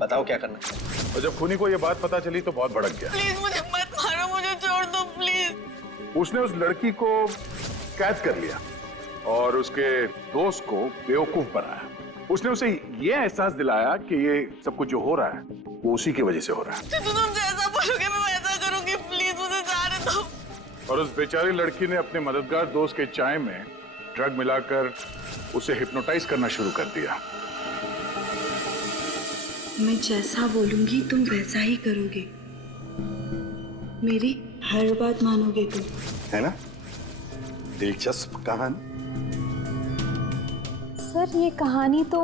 बताओ क्या करना है। और जब खूनी को ये बात पता चली तो बहुत भड़क गया। प्लीज मुझे मत मारो, मुझे छोड़ दो प्लीज। उसने उस लड़की को कैद कर लिया और उसके दोस्त को बेवकूफ बनाया। उसने उसे ये एहसास दिलाया कि ये सब कुछ जो हो रहा है वो उसी की वजह से हो रहा है। तुम जैसा बोलोगे मैं वैसा करूंगी, प्लीज मुझे जाने दो। और उस बेचारी लड़की ने अपने मददगार दोस्त के चाय में ड्रग मिलाकर उसे हिप्नोटाइज करना शुरू कर दिया। मैं जैसा बोलूंगी तुम वैसा ही करोगे, मेरी हर बात मानोगे तुम, है ना? दिलचस्प कहानी। सर, ये कहानी तो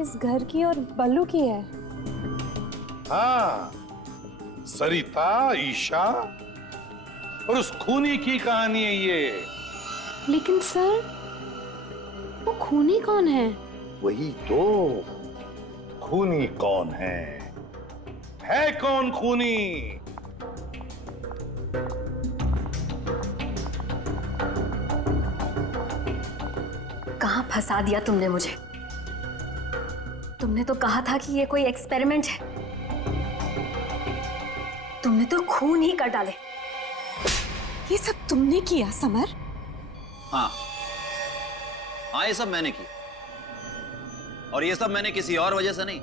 इस घर की और बल्लू की है। हाँ, सरिता, ईशा और उस खूनी की कहानी है ये। लेकिन सर, वो खूनी कौन है? वही तो, खूनी कौन है कौन खूनी? कहां फंसा दिया तुमने मुझे? तुमने तो कहा था कि ये कोई एक्सपेरिमेंट है। तुमने तो खून ही कर डाले। ये सब तुमने किया समर? हाँ, ये सब मैंने किया। और ये सब मैंने किसी और वजह से नहीं,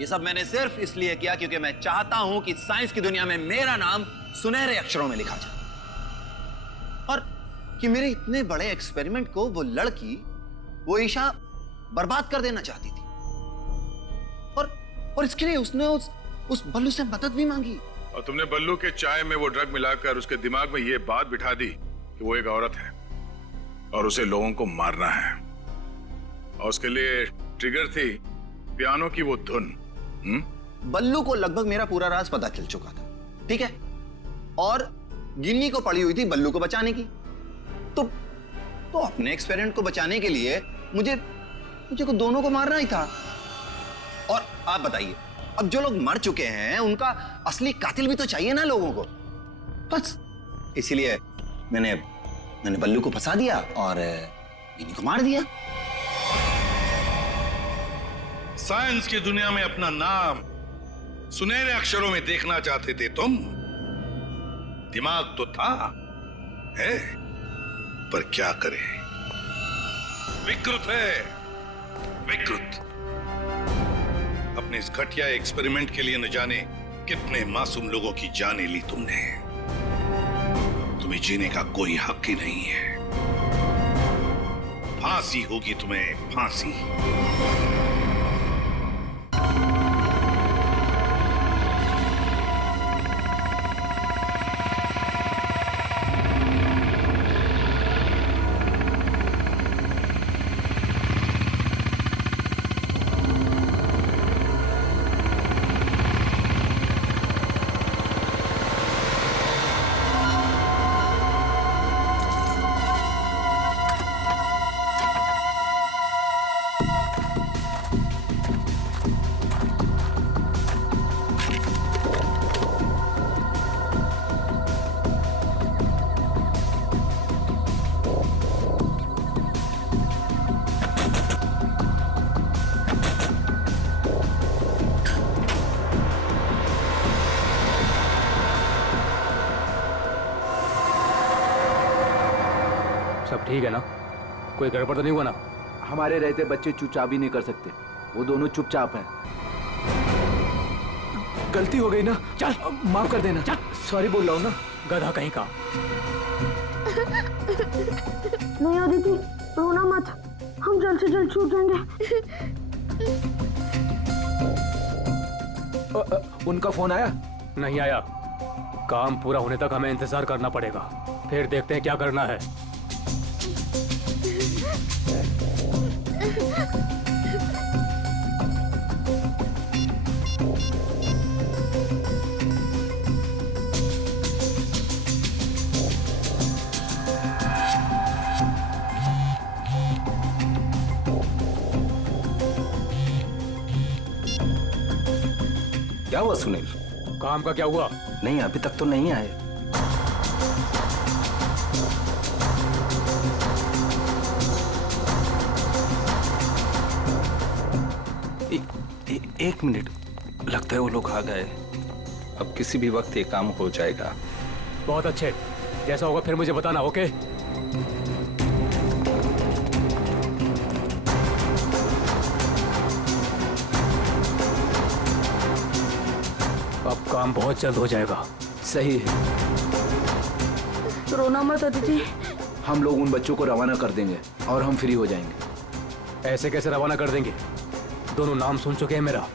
ये सब मैंने सिर्फ इसलिए किया क्योंकि मैं चाहता हूं कि साइंस की दुनिया में मेरा नाम सुनहरे अक्षरों में लिखा जाए और कि मेरे इतने बड़े एक्सपेरिमेंट को वो लड़की, वो ईशा बर्बाद कर देना चाहती थी। और इसके लिए उसने उस बल्लू से मदद भी मांगी। और तुमने बल्लू के चाय में वो ड्रग मिलाकर उसके दिमाग में ये बात बिठा दी कि वो एक औरत है और उसे लोगों को मारना है। और उसके लिए ट्रिगर थी पियानो की वो धुन। बल्लू को लगभग मेरा पूरा राज पता चल चुका था, ठीक है? और गिन्नी को पड़ी हुई थी बल्लू को बचाने की। तो अपने एक्सपेरिमेंट को बचाने के लिए मुझे को दोनों को मारना ही था। और आप बताइए, अब जो लोग मर चुके हैं उनका असली कातिल भी तो चाहिए ना लोगों को। बस इसीलिए मैंने बल्लू को फंसा दिया और इन्हीं को मार दिया। साइंस की दुनिया में अपना नाम सुनहरे अक्षरों में देखना चाहते थे तुम। दिमाग तो था, है, पर क्या करें, विकृत है, विकृत। अपने इस घटिया एक्सपेरिमेंट के लिए न जाने कितने मासूम लोगों की जानें ली तुमने। तुम्हें जीने का कोई हक ही नहीं है। फांसी होगी तुम्हें, फांसी। सब ठीक है ना? कोई गड़बड़ तो नहीं हुआ ना? हमारे रहते बच्चे चुपचाप ही नहीं कर सकते, वो दोनों चुपचाप हैं। गलती हो गई ना, चल माफ कर देना। चल सॉरी बोल रहा हूँ ना। गधा कहीं का। नहीं अदिति, रोना मत, हम जल्द से जल्द छूट जाएंगे। उनका फोन आया? नहीं आया। काम पूरा होने तक हमें इंतजार करना पड़ेगा, फिर देखते हैं क्या करना है। क्या हुआ सुनील? काम का क्या हुआ? नहीं अभी तक तो नहीं आए। एक मिनट, लगता है वो लोग आ गए। अब किसी भी वक्त ये काम हो जाएगा। बहुत अच्छे, जैसा होगा फिर मुझे बताना, ओके? अब काम बहुत जल्द हो जाएगा। सही है। रोना मत अदिति। हम लोग उन बच्चों को रवाना कर देंगे और हम फ्री हो जाएंगे। ऐसे कैसे रवाना कर देंगे? दोनों नाम सुन चुके हैं मेरा,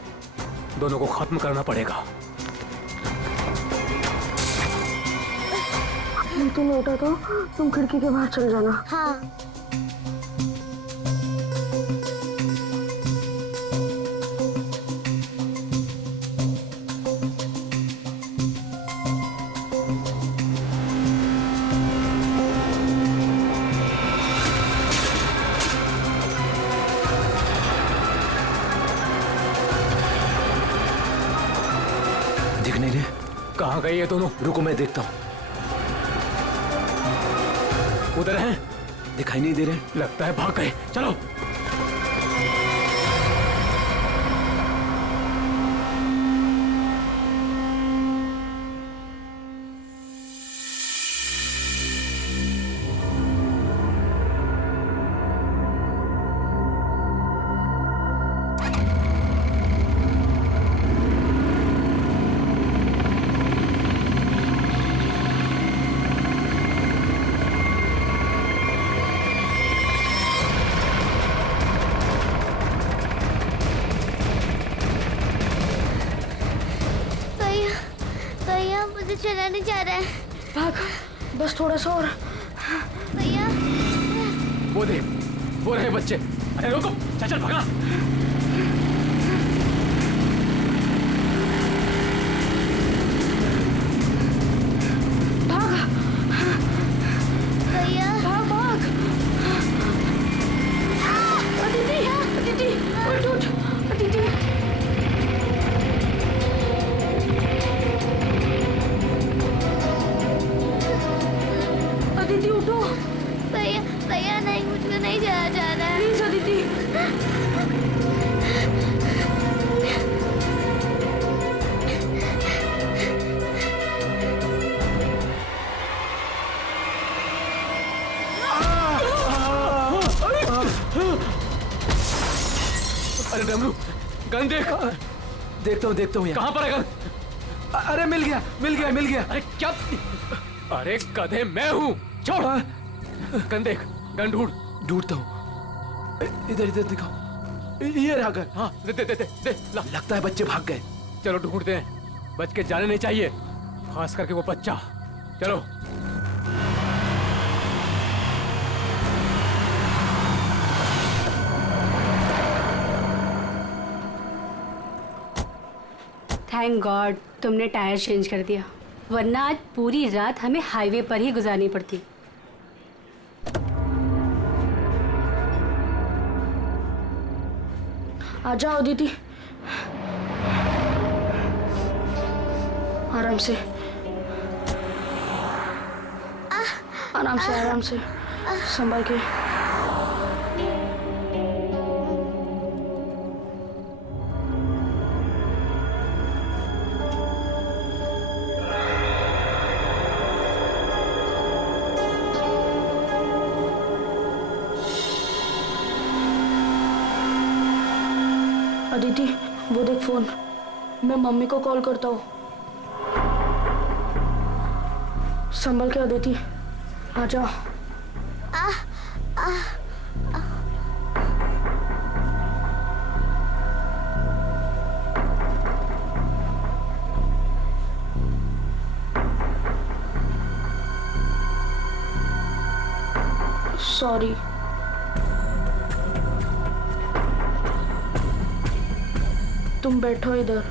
दोनों को खत्म करना पड़ेगा। तुम लौटा तो तुम खिड़की के बाहर चल जाना। हाँ। दिख नहीं रहे। कहाँ गए ये दोनों? रुको मैं देखता हूँ। उधर हैं? दिखाई नहीं दे रहे। लगता है भाग गए। चलो। चला नहीं जा रहा है। भाग, बस थोड़ा सा और। भैया। वो दे, वो रहे बच्चे। अरे रुको, चल भागा। भाग। भैया। भाग भाग। अदिति, अदिति, उठ उठ, अदिति। अदिति उठो। भैया, भैया नहीं, मुझको नहीं जा अरे डमरू, गन देख। देखता हूँ कहाँ पर है गन? अरे मिल गया। अरे क्या? अरे गधे, मैं हूँ। छोड़। गन देख, गन ढूंढता हूँ। इधर दिखाओ। ये रहा गन। हाँ, दे। लगता है बच्चे भाग गए। चलो ढूंढते हैं, बच के जाने नहीं चाहिए, खास करके वो बच्चा। चलो। थैंक गॉड तुमने टायर चेंज कर दिया, वरना आज पूरी रात हमें हाईवे पर ही गुजारनी पड़ती। आ जाओ दीदी, आराम से, आराम से संभाल के। अदिति, वो देख फोन, मैं मम्मी को कॉल करता हूँ। संभल के अदिति, आ जाओ। सॉरी। तुम बैठो इधर।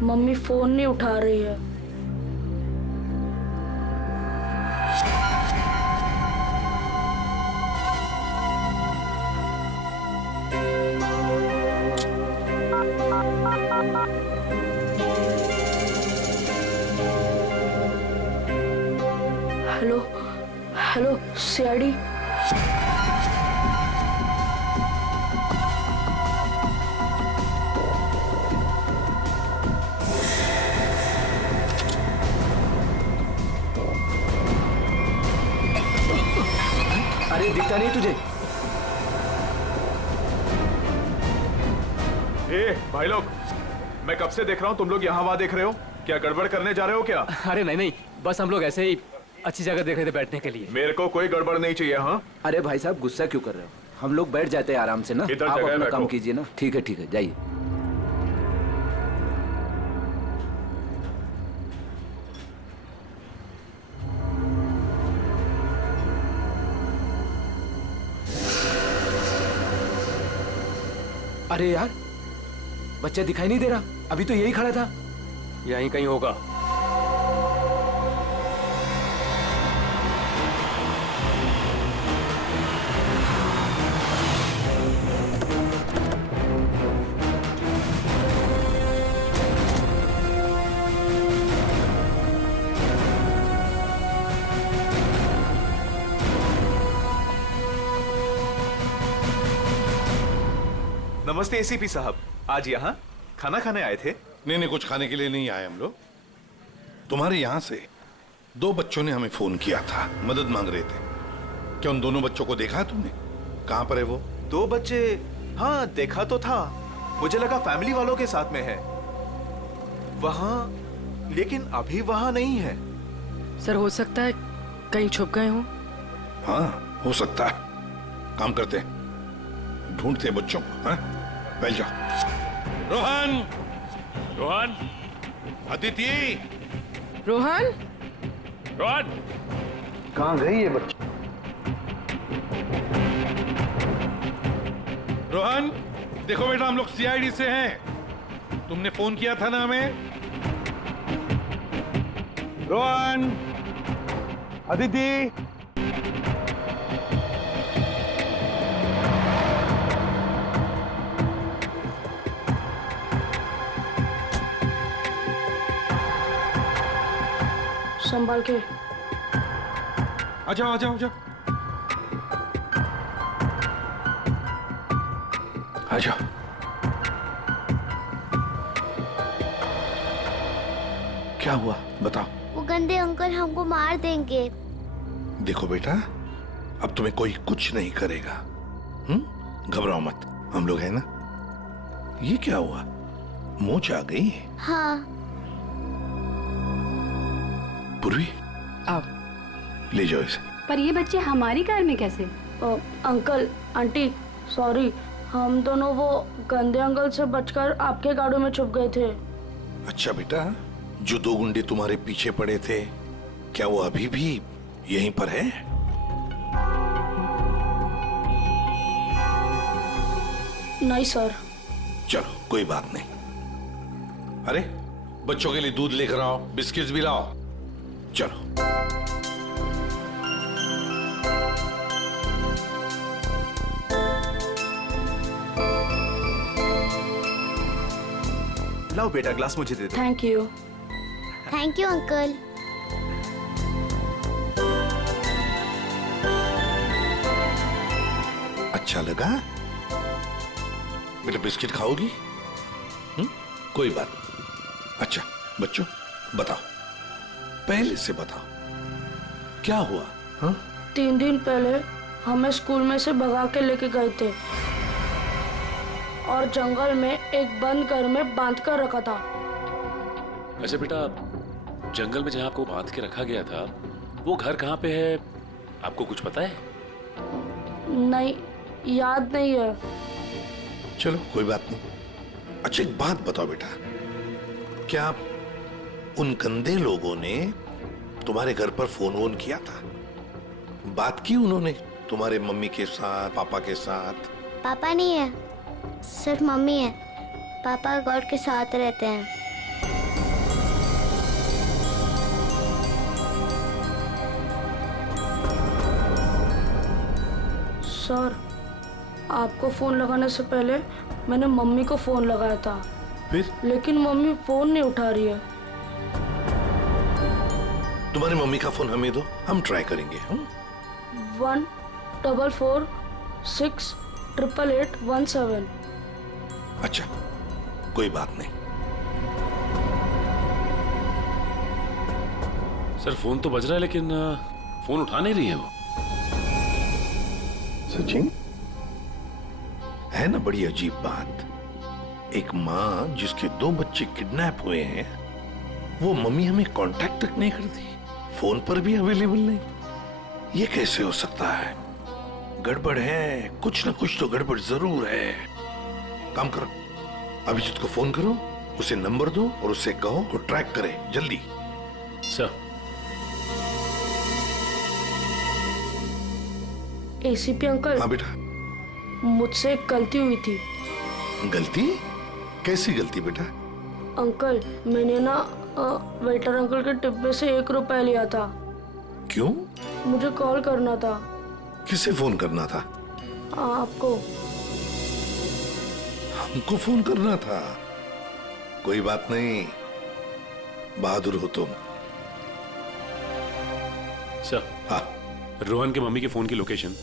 मम्मी फोन नहीं उठा रही है। Hello CID. अरे दिखता नहीं तुझे? भाई लोग, मैं कब से देख रहा हूँ तुम लोग यहाँ वहाँ देख रहे हो। क्या गड़बड़ करने जा रहे हो क्या? अरे नहीं, बस हम लोग ऐसे ही अच्छी जगह देख रहे थे बैठने के लिए। मेरे को कोई गड़बड़ नहीं चाहिए। हाँ, अरे भाई साहब गुस्सा क्यों कर रहे हो? हम लोग बैठ जाते हैं आराम से ना। इधर आप जगह अपना बैठो। काम कीजिए ना। ठीक है, जाइए। अरे यार, बच्चा दिखाई नहीं दे रहा। अभी तो यही खड़ा था। यहीं कहीं होगा। नमस्ते एसीपी साहब, आज यहाँ खाना खाने आए थे? नहीं, कुछ खाने के लिए नहीं आए हम लोग। तुम्हारे यहाँ से 2 बच्चों ने हमें फोन किया था, मदद मांग रहे थे। क्या उन दोनों बच्चों को देखा है तुमने? कहाँ पर है वो? 2 बच्चे? हाँ, देखा तो था। मुझे लगा फैमिली वालों के साथ में है वहाँ, लेकिन अभी वहाँ नहीं है। सर, हो सकता है कहीं छुप गए हों। हाँ, हो सकता है। काम करते हैं, ढूंढते हैं बच्चों को। हाँ, बैठ जाओ। रोहन, अदिति, रोहन, कहाँ गई ये बच्ची? रोहन, देखो बेटा, हम लोग सीआईडी से हैं। तुमने फोन किया था ना हमें? रोहन, अदिति, संभाल के। आ जाओ आ जाओ आ जाओ आ जाओ। क्या हुआ बताओ। वो गंदे अंकल हमको मार देंगे। देखो बेटा, अब तुम्हें कोई कुछ नहीं करेगा। घबराओ मत, हम लोग हैं ना। ये क्या हुआ, मोच आ गई? हाँ। पूर्वी आओ, ले जाओ इसे। पर ये बच्चे हमारी कार में कैसे? अंकल आंटी सॉरी, हम दोनों वो गंदे अंकल से बचकर आपके गाड़ियों में छुप गए थे। अच्छा बेटा, जो 2 गुंडे तुम्हारे पीछे पड़े थे, क्या वो अभी भी यहीं पर है? नहीं सर। चलो कोई बात नहीं। अरे बच्चों के लिए दूध लेकर आओ, बिस्किट्स भी लाओ। चलो। लाओ बेटा, ग्लास मुझे दे दो। Thank you. Thank you uncle. अच्छा लगा बेटा? बिस्किट खाओगी? कोई बात। अच्छा बच्चों बताओ, पहले से बताओ क्या हुआ? 3 दिन पहले हमें स्कूल में से भगा के लेके गए थे और जंगल में एक बंद घर में बांध कर रखा था। अच्छा बेटा, जंगल में जहाँ आपको बांध के रखा गया था, वो घर कहाँ पे है, आपको कुछ पता है? नहीं, याद नहीं है। चलो कोई बात नहीं। अच्छा एक बात बताओ बेटा, क्या उन गंदे लोगों ने तुम्हारे घर पर फोन वोन किया था? बात की उन्होंने तुम्हारे मम्मी के साथ, पापा के साथ? पापा नहीं है, सिर्फ मम्मी है। पापा गॉड के साथ रहते हैं। सर, आपको फोन लगाने से पहले मैंने मम्मी को फोन लगाया था। फिर? लेकिन मम्मी फोन नहीं उठा रही है। तुम्हारी मम्मी का फोन हमें दो, हम ट्राई करेंगे। 144688817। अच्छा कोई बात नहीं। सर फोन तो बज रहा है लेकिन फोन उठा नहीं रही है वो। सचिन, है ना बड़ी अजीब बात। एक माँ जिसके 2 बच्चे किडनैप हुए हैं, वो मम्मी हमें कांटेक्ट तक नहीं करती, फोन पर भी अवेलेबल नहीं। ये कैसे हो सकता है? गड़बड़ है, कुछ ना कुछ तो गड़बड़ जरूर है। काम करो, अभिजीत को फोन करो, उसे नंबर दो और उससे कहो तो ट्रैक करे जल्दी। सर। ACP uncle. हाँ बेटा। मुझसे एक गलती हुई थी। गलती? कैसी गलती बेटा? अंकल, मैंने ना वेटर अंकल के डिब्बे से 1 रुपया लिया था। क्यों? मुझे कॉल करना था। किसे फोन करना था? आपको। हमको फोन करना था? कोई बात नहीं, बहादुर हो तुम। सर। हाँ। रोहन के मम्मी के फोन की लोकेशन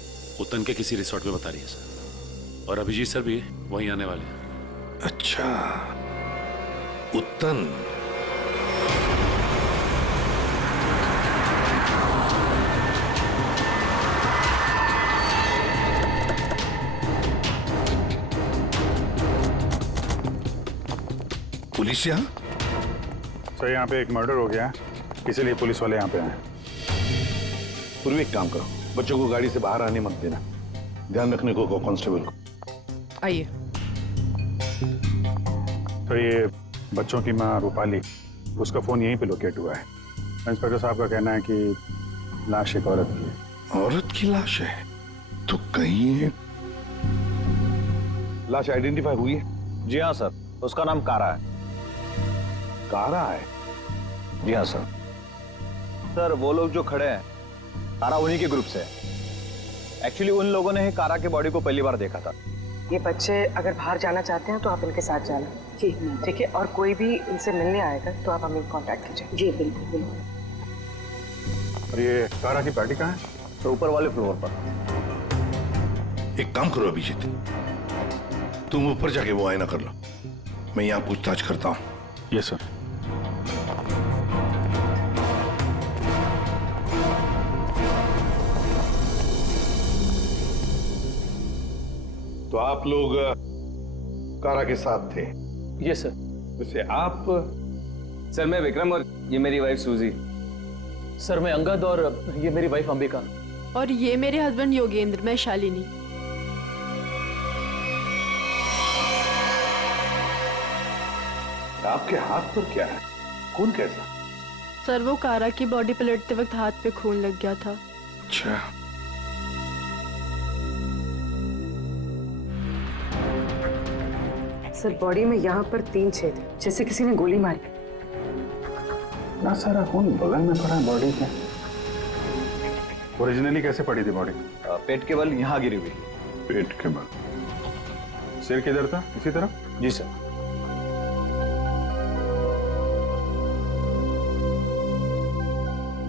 उत्तन के किसी रिसोर्ट में बता रही है सर, और अभिजीत सर भी वहीं आने वाले हैं। अच्छा, उत्तन। पुलिस यहाँ? सर यहाँ पे एक मर्डर हो गया, इसीलिए पुलिस वाले यहाँ पे आए। पूर्वी एक काम करो, बच्चों को गाड़ी से बाहर आने मत देना, ध्यान रखने को कहो कांस्टेबल को। आइए। तो ये बच्चों की माँ रूपाली, उसका फोन यहीं पे लोकेट हुआ है। इंस्पेक्टर साहब का कहना है कि लाश एक औरत की है। औरत की लाश है? तो कहीं लाश आइडेंटिफाई हुई है? जी हाँ सर, उसका नाम कारा है। कारा है? जी हाँ सर। सर वो लोग जो खड़े हैं, कारा उन्हीं के ग्रुप से है। एक्चुअली उन लोगों ने ही कारा के बॉडी को पहली बार देखा था। ये बच्चे अगर बाहर जाना चाहते हैं तो आप इनके साथ जाना। जी ठीक है, और कोई भी इनसे मिलने आएगा तो आप हमें कांटेक्ट कीजिए। जी बिल्कुल बिल्कुल। और ये कारा की पार्टी कहाँ है? तो ऊपर वाले फ्लोर पर। एक काम करो अभिजीत, तुम ऊपर जाके वो आईना कर लो, मैं यहाँ पूछताछ करता हूँ। Yes sir. तो आप लोग कारा के साथ थे? Yes sir. वैसे आप? सर मैं विक्रम और ये मेरी वाइफ सूजी। सर मैं अंगद और ये मेरी वाइफ अंबिका। और ये मेरे हस्बैंड योगेंद्र, मैं शालिनी। आपके हाथ पर क्या है? खून कैसा? सर वो कारा की बॉडी पलटते वक्त हाथ पे खून लग गया था। अच्छा। सर बॉडी में यहाँ पर 3 छेद, जैसे किसी ने गोली मारी। ना सारा खून बगल में पड़ा है बॉडी के। ओरिजिनली कैसे पड़ी थी बॉडी? पेट के बल यहाँ गिरी हुई। पेट के बल। सिर किधर था? इसी तरफ? जी सर।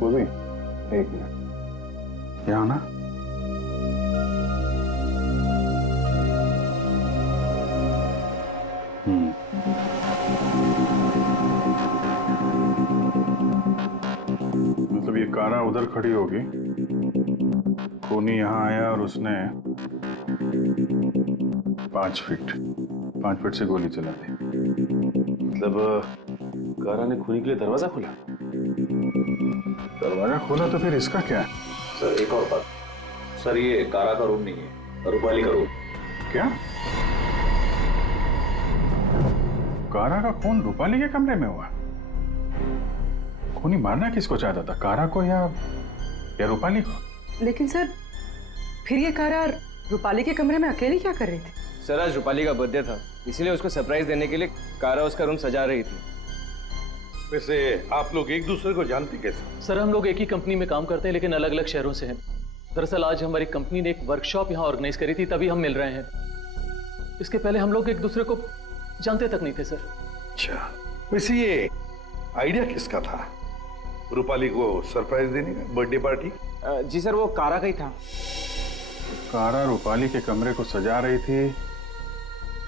वो भी एक मिनट यहाँ ना। मतलब ये कारा उधर खड़ी होगी, खूनी यहाँ आया और उसने 5 फीट से गोली चला दी। मतलब कारा ने खूनी के लिए दरवाजा खोला? दरवाजा खोला तो फिर इसका क्या है? सर एक और बात, सर ये कारा का रूम नहीं है, रूपाली का रूम। क्या? कारा का खून रूपाली के कमरे में हुआ? खूनी मारना किसको चाहता था, कारा को या रूपाली को? लेकिन सर फिर ये कारा रूपाली के कमरे में अकेली क्या कर रही थी? सर आज रूपाली का बर्थडे था, इसलिए उसको सरप्राइज देने के लिए कारा उसका रूम सजा रही थी। वैसे आप लोग एक दूसरे को जानते कैसे? सर हम लोग एक ही कंपनी में काम करते हैं लेकिन अलग अलग शहरों से हैं। दरअसल आज हमारी कंपनी ने एक वर्कशॉप यहाँ ऑर्गेनाइज करी थी, तभी हम मिल रहे हैं। इसके पहले हम लोग एक दूसरे को जानते तक नहीं थे सर। अच्छा, वैसे ये आइडिया किसका था, रूपाली को सरप्राइज देने का, बर्थडे पार्टी? जी सर वो कारा का ही था। कारा रूपाली के कमरे को सजा रही थी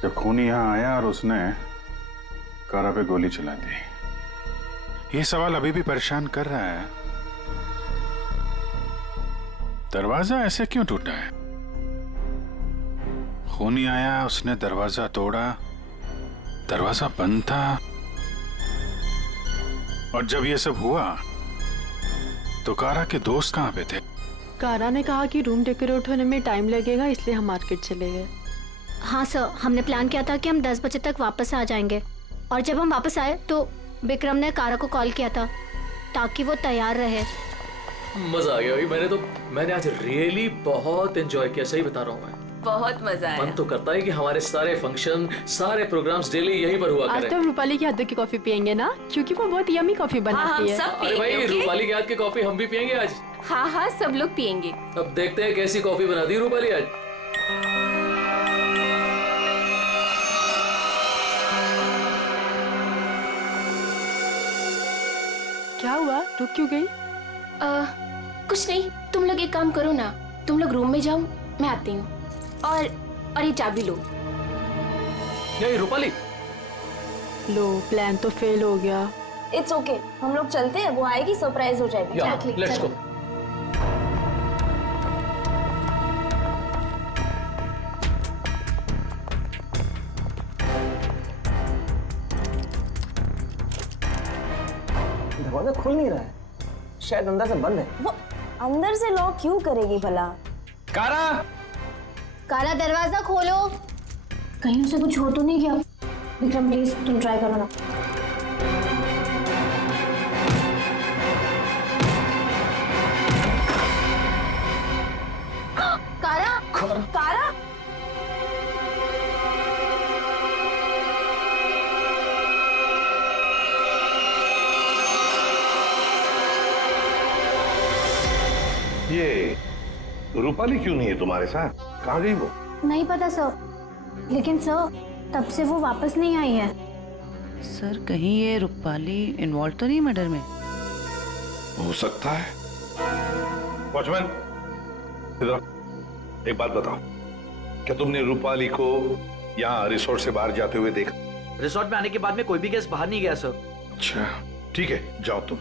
जब खूनी यहाँ आया और उसने कारा पे गोली चला दी। ये सवाल अभी भी परेशान कर रहा है, दरवाजा ऐसे क्यों टूटा है? खूनी आया, उसने दरवाजा तोड़ा, दरवाजा बंद था, और जब ये सब हुआ तो कारा के दोस्त कहाँ पे थे? कारा ने कहा कि रूम डेकोरेट होने में टाइम लगेगा, इसलिए हम मार्केट चले गए। हाँ सर, हमने प्लान किया था कि हम 10 बजे तक वापस आ जाएंगे, और जब हम वापस आए तो विक्रम ने कारा को कॉल किया था ताकि वो तैयार रहे। मजा आ गया भाई, मैंने आज रियली बहुत एंजॉय किया, सही बता रहा हूँ मैं। बहुत मजा आया। मन तो करता है कि हमारे सारे फंक्शन, सारे प्रोग्राम्स डेली यहीं पर हुआ आज करें। तो हम रूपाली के हाथों की कॉफी पियेंगे ना, क्योंकि वो बहुत यम्मी कॉफी बनाती है। अरे भाई रूपाली के हाथ की कॉफी हम भी पियेंगे आज। हाँ हाँ सब लोग पियेंगे। अब देखते हैं कैसी कॉफी बनाती है रूपाली आज। क्या हुआ, रुक क्यों गई? कुछ नहीं, तुम लोग एक काम करो ना, तुम लोग रूम में जाओ, मैं आती हूँ। और ये चाबी लो। नहीं रूपाली, लो प्लान तो फेल हो गया। इट्स ओके, हम लोग चलते हैं, वो आएगी सरप्राइज हो जाएगी। Let's go. दरवाजा खुल नहीं रहा है, शायद अंदर से बंद है। वो अंदर से लॉक क्यों करेगी भला? कारा दरवाजा खोलो, कहीं उसे कुछ हो तो नहीं गया। विक्रम प्लीज तुम ट्राई करो ना। कारा ये रूपाली क्यों नहीं है तुम्हारे साथ? कहाँ गई वो? नहीं पता सर, लेकिन सर तब से वो वापस नहीं आई है। सर कहीं ये रूपाली इन्वॉल्व तो नहीं मर्डर में? हो सकता है। वॉचमैन, इधर आओ। एक बात बताओ, क्या तुमने रूपाली को यहाँ रिसोर्ट से बाहर जाते हुए देखा? रिसोर्ट में आने के बाद में कोई भी गेस्ट बाहर नहीं गया सर। अच्छा, ठीक है, जाओ तुम।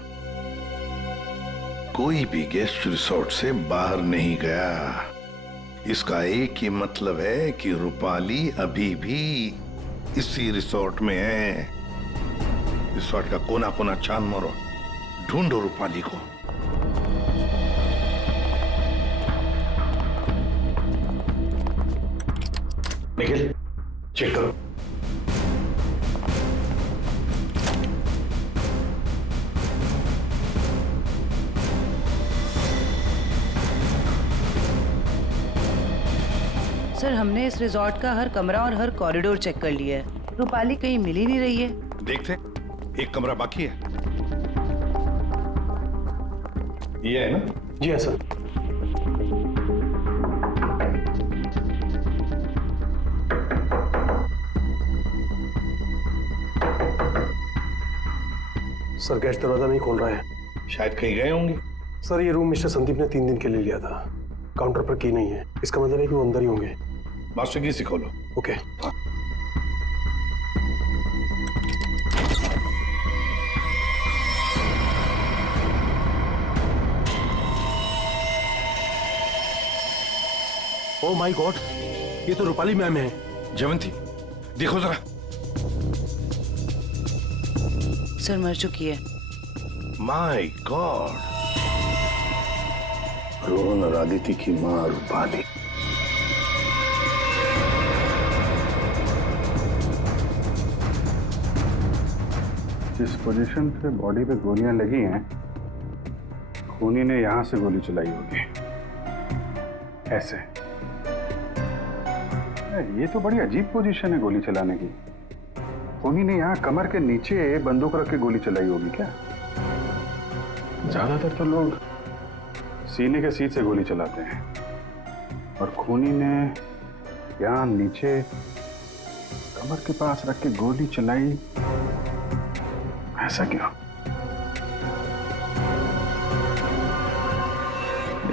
कोई भी गेस्ट रिसोर्ट से बाहर नहीं गया, इसका एक ही मतलब है कि रूपाली अभी भी इसी रिसोर्ट में है। रिसोर्ट का कोना कोना छान मारो, ढूंढो रूपाली को। निखिल, चेक करो। सर, हमने इस रिजॉर्ट का हर कमरा और हर कॉरिडोर चेक कर लिया है। रूपाली कहीं मिल ही नहीं रही है। देखते, एक कमरा बाकी है। ये है ना? जी हाँ सर। सर, गेस्ट दरवाजा नहीं खोल रहा है। शायद कहीं गए होंगे। सर, ये रूम मिस्टर संदीप ने 3 दिन के लिए लिया था। काउंटर पर की नहीं है, इसका मतलब है कि वो अंदर ही होंगे। मास्टर की से खोलो। ओके। ओ माय गॉड, ये तो रूपाली मैम है। जयवंती, देखो जरा। सर, मर चुकी है। माय गॉड, रोहन और आदिति की मां रूपाली। जिस पोजीशन पे बॉडी पे गोलियां लगी हैं, खूनी ने यहां से गोली चलाई होगी, ऐसे। ये तो बड़ी अजीब पोजीशन है गोली चलाने की। खूनी ने यहाँ कमर के नीचे बंदूक रख के गोली चलाई होगी क्या? ज्यादातर तो लोग सीने के सीट से गोली चलाते हैं, और खूनी ने यहाँ नीचे कमर के पास रख के गोली चलाई, ऐसा क्यों?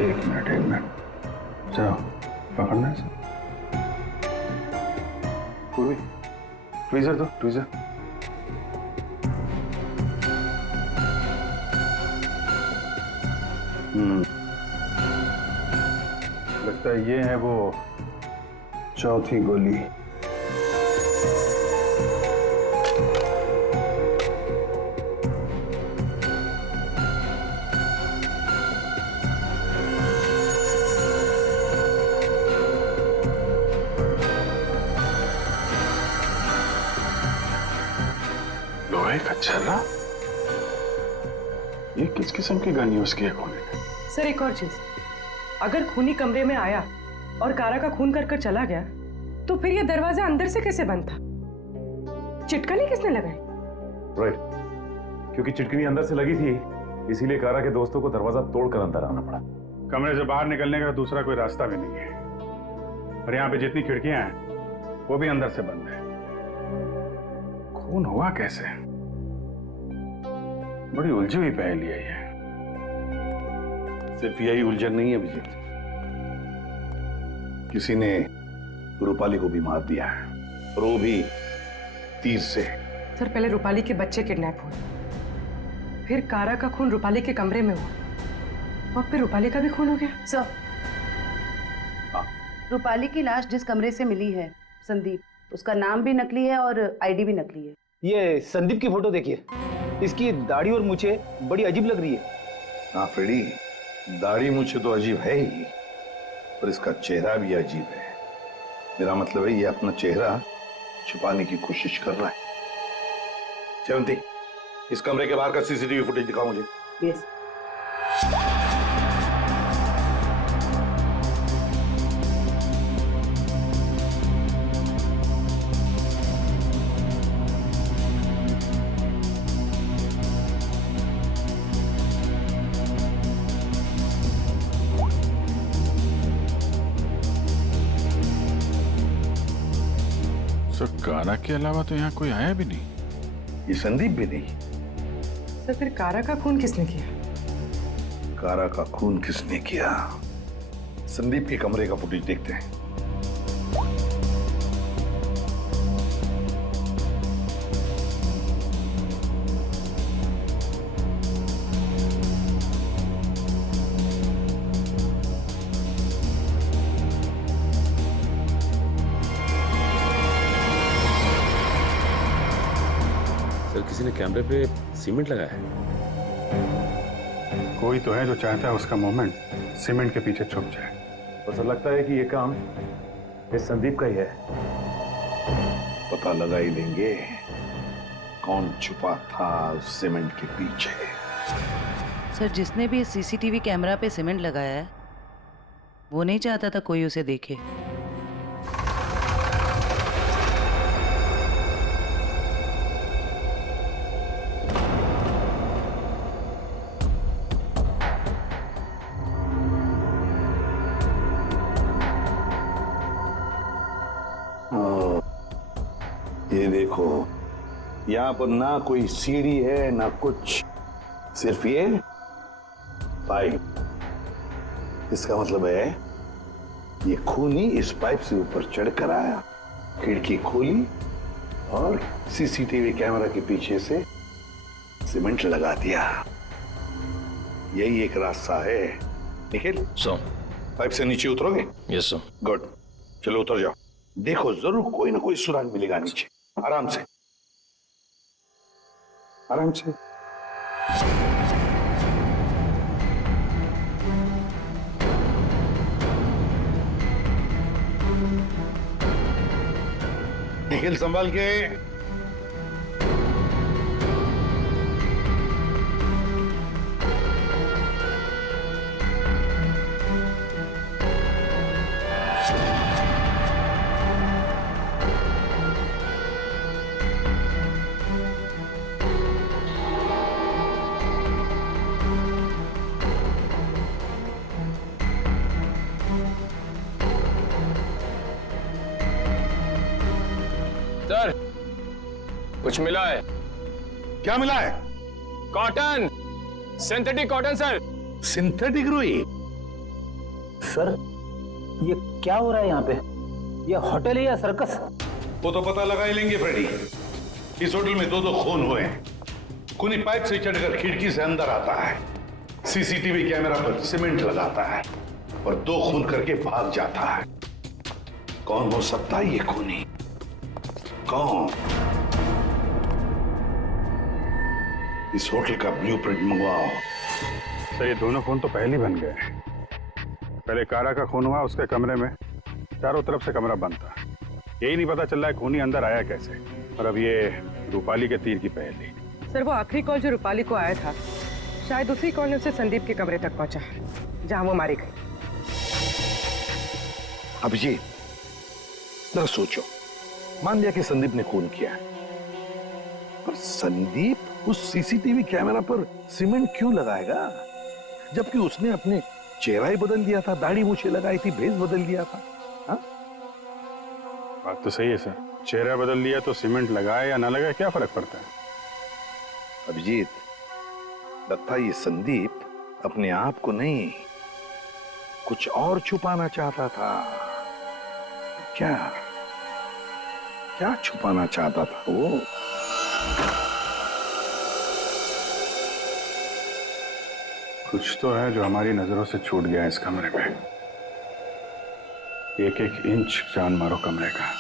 एक मिनट, जाओ पकड़ना है। पूर्वी, ट्वीजर दो, ट्वीजर। लगता है ये है वो चौथी गोली। लोहे का छर्रा? ये किस किस्म की गन यूज की है खूनी ने? सर, एक और चीज, अगर खूनी कमरे में आया और कारा का खून कर चला गया, तो फिर ये दरवाजा अंदर से कैसे बंद था? चिटकनी किसने लगाई? राइट, क्योंकि चिटकनी अंदर से लगी थी, इसीलिए कारा के दोस्तों को दरवाजा तोड़कर अंदर आना पड़ा। कमरे से बाहर निकलने का दूसरा कोई रास्ता भी नहीं है, और यहाँ पे जितनी खिड़कियां हैं वो भी अंदर से बंद है। खून हुआ कैसे? बड़ी उलझी हुई पहेली है ये। सिर्फ यही उलझन नहीं है विजय, किसी ने रूपाली को भी मार दिया है, और वो भी तीर से। सर, पहले रूपाली के बच्चे किडनैप हुए, फिर कारा का खून रूपाली के कमरे में हुआ, और फिर रूपाली का भी खून हो गया। सर, रूपाली की लाश जिस कमरे से मिली है, संदीप, उसका नाम भी नकली है और आईडी भी नकली है। ये संदीप की फोटो देखिए, इसकी दाढ़ी और मूछें बड़ी अजीब लग रही है। हाँ फ्रेडी, दाढ़ी मुझे तो अजीब है ही, पर इसका चेहरा भी अजीब है। मेरा मतलब है ये अपना चेहरा छुपाने की कोशिश कर रहा है। जयवंती, इस कमरे के बाहर का सीसीटीवी फुटेज दिखाओ मुझे। यस। कारा के अलावा तो यहाँ कोई आया भी नहीं। ये संदीप भी नहीं। सर, फिर कारा का खून किसने किया? कारा का खून किसने किया? संदीप के कमरे का फुटेज देखते हैं। सर किसी ने कैमरे पे सीमेंट लगाया है। कोई तो है जो चाहता है उसका मूवमेंट सीमेंट के पीछे छुप जाए। बस लगता है कि ये काम इस संदीप का ही है। पता लगा ही लेंगे कौन छुपा था सीमेंट के पीछे। सर, जिसने भी सीसीटीवी कैमरा पे सीमेंट लगाया है वो नहीं चाहता था कोई उसे देखे। ये देखो, यहाँ पर ना कोई सीढ़ी है ना कुछ, सिर्फ ये पाइप। इसका मतलब है ये खूनी इस पाइप से ऊपर चढ़कर आया, खिड़की खोली और सीसीटीवी कैमरा के पीछे से सीमेंट लगा दिया। यही एक रास्ता है। निखिल, पाइप से नीचे उतरोगे? Yes sir. गुड, चलो उतर जाओ। देखो जरूर कोई ना कोई सुराग मिलेगा नीचे। आराम से, आराम से। निखिल संभाल के। सर, कुछ मिला है। क्या मिला है? Cotton, synthetic cotton sir. Synthetic रुई? सर, ये क्या हो रहा है यहाँ पे? ये होटल है या सर्कस? वो तो पता लगा ही लेंगे फ्रेडी। इस होटल में दो खून हुए हैं। खूनी पाइप से चढ़कर खिड़की से अंदर आता है, सीसीटीवी कैमरा पर सीमेंट लगाता है और 2 खून करके भाग जाता है। कौन हो सकता है ये खूनी? कौन? इस होटल का ब्लूप्रिंट मंगवाओ। सर, ये दोनों खून तो पहले ही बन गए। पहले कारा का खून हुआ, उसके कमरे में चारों तरफ से कमरा बंद था। यही नहीं पता चल रहा है खूनी अंदर आया कैसे। और अब ये रूपाली के तीर की पहेली। सर, वो आखिरी कॉल जो रूपाली को आया था, शायद उसी कॉल ने उसे संदीप के कमरे तक पहुंचा जहां वो मारी गई। अभिजीत, जरा सोचो, मान लिया कि संदीप ने खून किया, पर संदीप उस सीसीटीवी कैमरा पर सीमेंट क्यों लगाएगा, जबकि उसने अपने चेहरा ही बदल दिया था, दाढ़ी मूछें लगाई थी, भेष बदल दिया था। हा? बात तो सही है सर, चेहरा बदल दिया तो सीमेंट लगाए या ना लगाए क्या फर्क पड़ता है? अभिजीत, लगता है ये संदीप अपने आप को नहीं, कुछ और छुपाना चाहता था। क्या क्या छुपाना चाहता था वो? कुछ तो है जो हमारी नजरों से छूट गया इस कमरे में। एक एक इंच जान मारो कमरे का।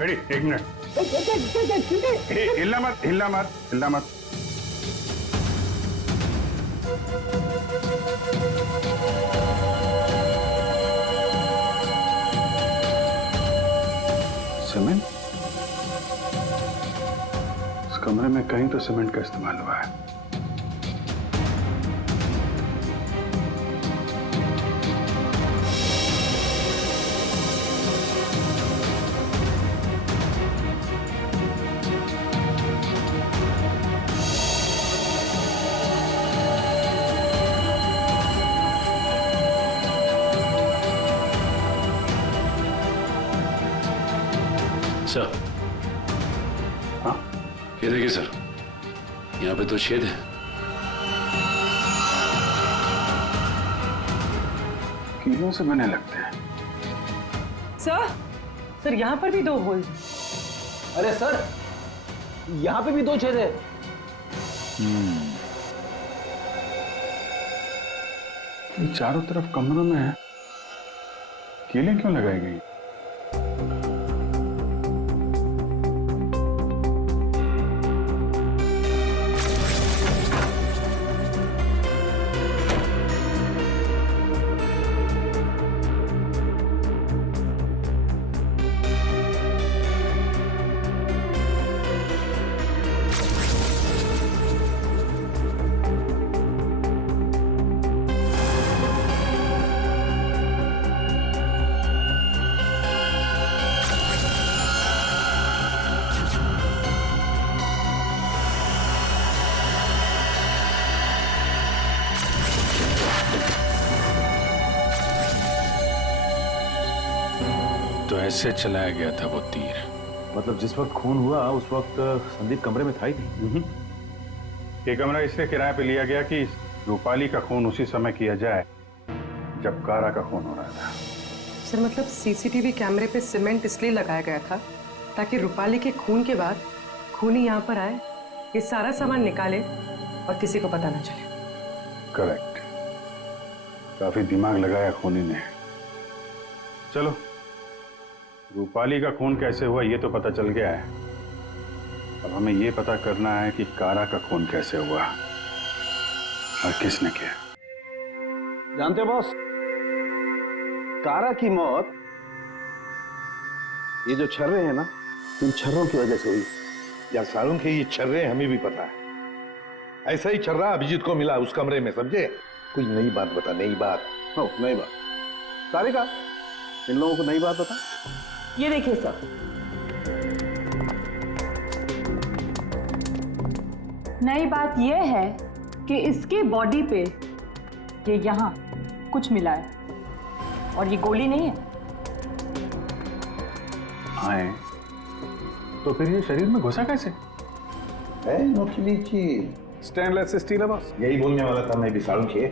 Ready, 1 minute. हिलना मत, हिलना मत, हिलना मत। सीमेंट? इस कमरे में कहीं तो सीमेंट का इस्तेमाल हुआ है। सर। हाँ, ये देखिए सर, यहाँ पे 2 छेद हैं। कीलों से बने लगते हैं। सर यहाँ पर भी 2 होल। अरे सर, यहाँ पे भी 2 छेद है। ये चारों तरफ कमरों में है, कीलें क्यों लगाई गई? तो ऐसे चलाया गया था वो तीर। मतलब जिस वक्त खून हुआ उस वक्त संदीप कमरे में था ही नहीं। ये कमरा इसलिए किराए पे लिया गया कि रूपाली का खून उसी समय किया जाए जब कारा का खून हो रहा था। सर मतलब सीसीटीवी कैमरे पे सीमेंट इसलिए लगाया गया था ताकि रूपाली के खून के बाद खूनी यहाँ पर आए, ये सारा सामान निकाले और किसी को पता ना चले। करेक्ट, काफी दिमाग लगाया खूनी ने। चलो, रूपाली का खून कैसे हुआ ये तो पता चल गया है, अब हमें ये पता करना है कि कारा का खून कैसे हुआ और किसने किया। जानते हो बॉस, कारा की मौत ये जो छर्रे हैं ना, इन छर्रों की वजह से हुई। या सारुण के ये छर्रे हमें भी पता है। ऐसा ही छर्रा अभिजीत को मिला उस कमरे में, समझे? कोई नई बात बता, नई बात। हो, नई बात। तारिका, इन लोगों को नई बात बता। ये देखिए सर, नई बात यह है कि इसके बॉडी पे ये यहाँ कुछ मिला है और ये गोली नहीं है। आए तो फिर ये शरीर में घुसा कैसे? है नोटली चीज, स्टेनलेस स्टील है बॉस। यही बोलने वाला था मैं भी सारुण के।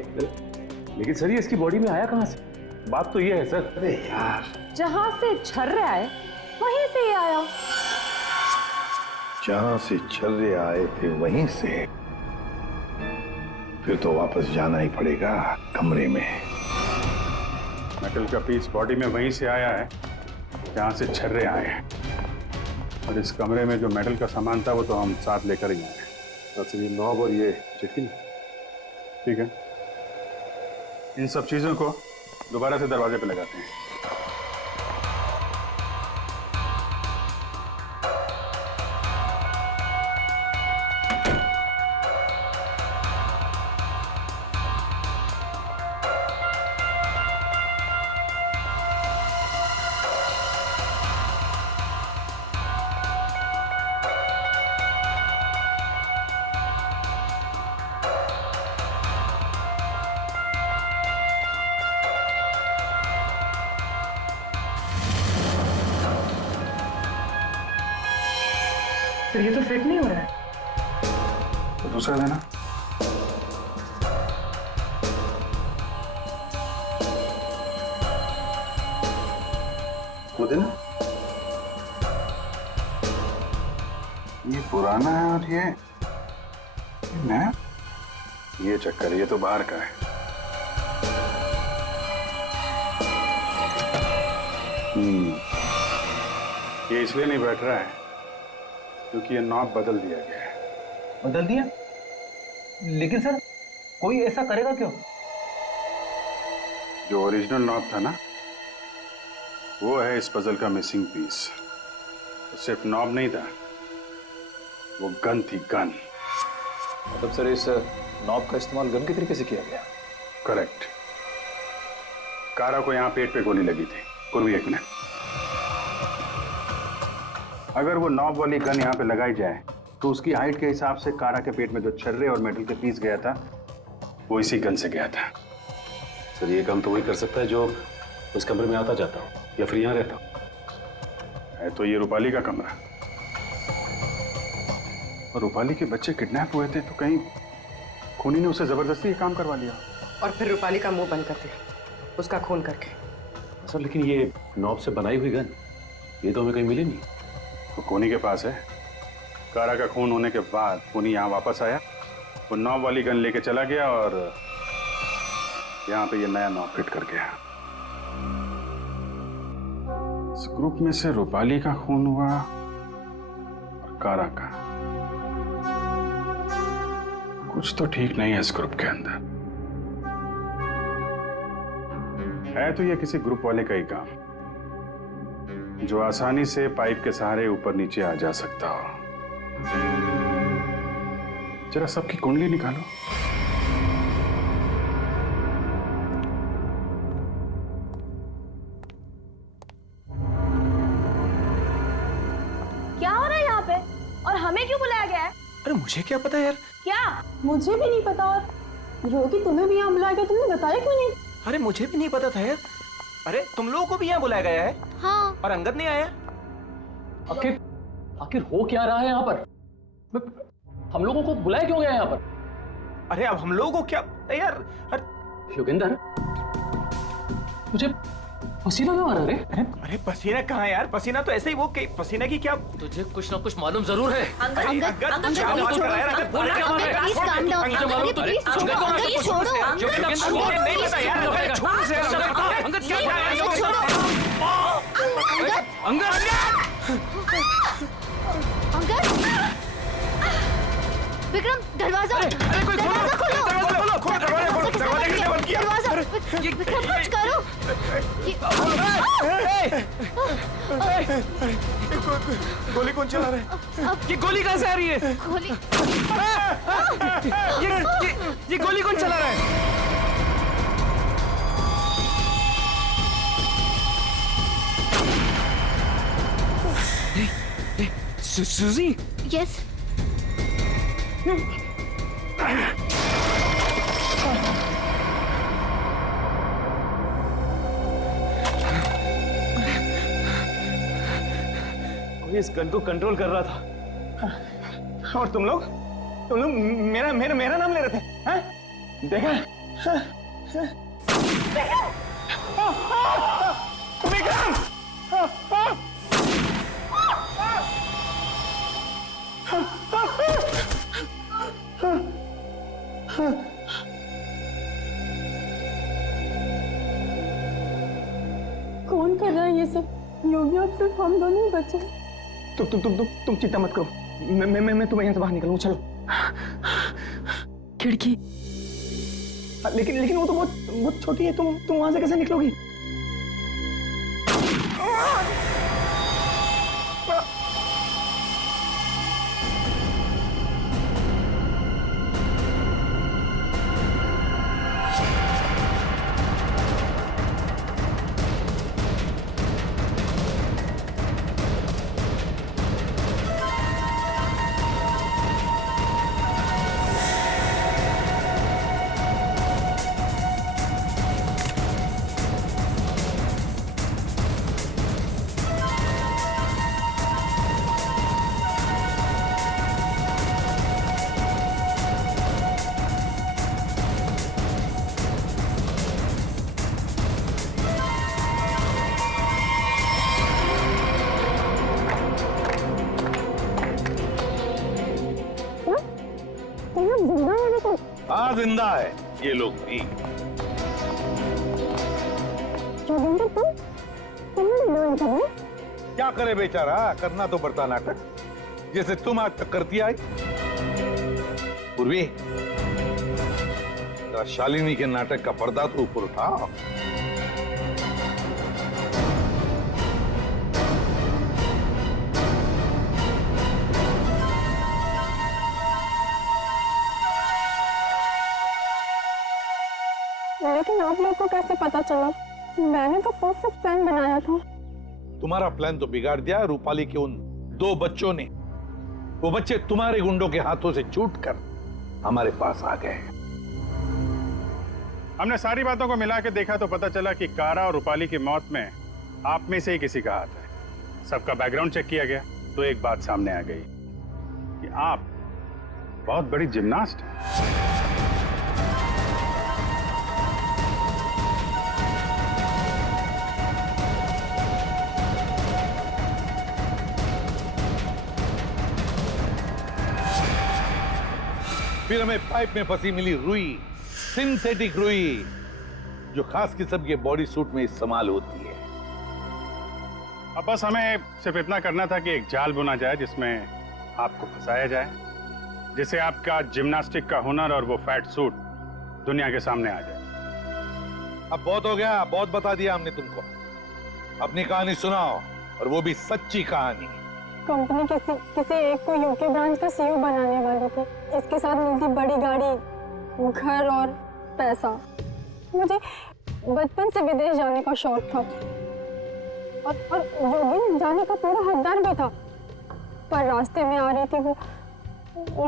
लेकिन सर ये इसकी बॉडी में आया कहां से? बात तो ये है सर। अरे यार, जहां से छर्रे आए वहीं से ये आया। जहां से छर्रे आए थे वहीं से, फिर तो वापस जाना ही पड़ेगा कमरे में। मेटल का पीस बॉडी में वहीं से आया है जहां से छर्रे आए हैं, और इस कमरे में जो मेटल का सामान था वो तो हम साथ लेकर ही आए। तो ये नॉब और ये चिटकी, ठीक है, इन सब चीजों को दोबारा से दरवाजे पे लगाते हैं। फिर ये तो फिट नहीं हो रहा है। तो दूसरा देना। वो देना। ये पुराना है और ये नया। ये चक्कर, ये तो बाहर का है। ये इसलिए नहीं बैठ रहा है क्योंकि ये नॉब बदल दिया गया है। बदल दिया? लेकिन सर कोई ऐसा करेगा क्यों? जो ओरिजिनल नॉब था ना, वो है इस पजल का मिसिंग पीस। तो सिर्फ नॉब नहीं था, वो गन थी, गन। मतलब सर इस नॉब का इस्तेमाल गन के तरीके से किया गया? करेक्ट। कारा को यहाँ पेट पे गोली लगी थी। पूर्वी, एक मिनट। अगर वो नॉब वाली गन यहाँ पे लगाई जाए तो उसकी हाइट के हिसाब से कारा के पेट में जो छर्रे और मेटल के पीस गया था वो इसी गन से गया था। सर ये काम तो वही कर सकता है जो उस कमरे में आता जाता हो या फिर यहाँ रहता हो। है तो ये रूपाली का कमरा। और रूपाली के बच्चे किडनैप हुए थे तो कहीं खूनी ने उसे जबरदस्ती ये काम करवा लिया। और फिर रूपाली का मुंह बंद कर दिया उसका खून करके। सर लेकिन ये नॉब से बनाई हुई गन ये तो हमें कहीं मिली नहीं। वो खूनी के पास है। कारा का खून होने के बाद खूनी यहाँ वापस आया, वो नॉब वाली गन लेके चला गया और यहाँ पे ये नया नॉब फिट कर गया। इस ग्रुप में से रूपाली का खून हुआ और कारा का। कुछ तो ठीक नहीं है इस ग्रुप के अंदर। है तो ये किसी ग्रुप वाले का ही काम जो आसानी से पाइप के सहारे ऊपर नीचे आ जा सकता हो। जरा सबकी कुंडली निकालो। क्या हो रहा है यहाँ पे और हमें क्यों बुलाया गया है? अरे मुझे क्या पता यार। क्या? मुझे भी नहीं पता। और योगी तुम्हें भी यहाँ बुलाया गया, तुमने बताया क्यों नहीं? अरे मुझे भी नहीं पता था यार। अरे तुम लोगों को भी यहाँ बुलाया गया है? हाँ। और अंगद नहीं आया? आखिर हो क्या रहा है यहाँ पर? हम लोगों को बुलाया क्यों गया यहाँ पर? अरे अब हम लोगों को क्या यार? योगेंद्र मुझे पसीना क्यों आ रहा है? अरे पसीना कहाँ है यार? पसीना तो ऐसे ही वो पसीना की क्या? तुझे कुछ ना कुछ मालूम जरूर है। विक्रम दरवाजा विक्रम कुछ करो। गोली कौन चला रहा है? ये गोली कहाँ से आ रही है? गोली ये गोली कौन चला रहा है? सुजी? यस। कोई इस गन को कंट्रोल कर रहा था और तुम लोग मेरा नाम ले रहे थे? हैं? देखा? विक्रम! कौन कर रहा है ये सब? योगी अब सिर्फ हम दोनों ही बचे। तुम चिंता मत करो। मैं तुम्हें यहाँ से बाहर निकलूँ। चलो। खिड़की। लेकिन वो तो बहुत छोटी है। तुम वहां से कैसे निकलोगी? हाँ जिंदा है ये लोग भी। क्या करे बेचारा, करना तो पड़ता नाटक, जैसे तुम आज तक करती आई। पूर्वी, शालिनी के नाटक का पर्दा तो ऊपर उठाओ। लेकिन आप लोग को कैसे पता चला? मैंने तो परफेक्ट प्लान बनाया था। तुम्हारा प्लान तो बिगाड़ दिया रूपाली के उन 2 बच्चों ने। वो बच्चे तुम्हारे गुंडों के हाथों से छूटकर हमारे पास आ गए। हमने सारी बातों को मिला के देखा तो पता चला कि कारा और रूपाली की मौत में आप में से ही किसी का हाथ है। सबका बैकग्राउंड चेक किया गया तो एक बात सामने आ गई कि आप बहुत बड़ी जिम्नास्ट हैं। फिर हमें पाइप में फंसी मिली रुई, सिंथेटिक रुई, जो खास किस्म के बॉडी सूट में इस्तेमाल होती है। अब बस हमें सिर्फ इतना करना था कि एक जाल बुना जाए जिसमें आपको फंसाया जाए, जिससे आपका जिम्नास्टिक का हुनर और वो फैट सूट दुनिया के सामने आ जाए। अब बहुत हो गया, बहुत बता दिया हमने तुमको। अपनी कहानी सुनाओ, और वो भी सच्ची कहानी। कंपनी किसी एक को यूके ब्रांच का सीईओ बनाने वाली थी। इसके साथ मिलती बड़ी गाड़ी, घर और पैसा। मुझे बचपन से विदेश जाने का शौक था और योगिन जाने का पूरा हकदार भी था, पर रास्ते में आ रही थी वो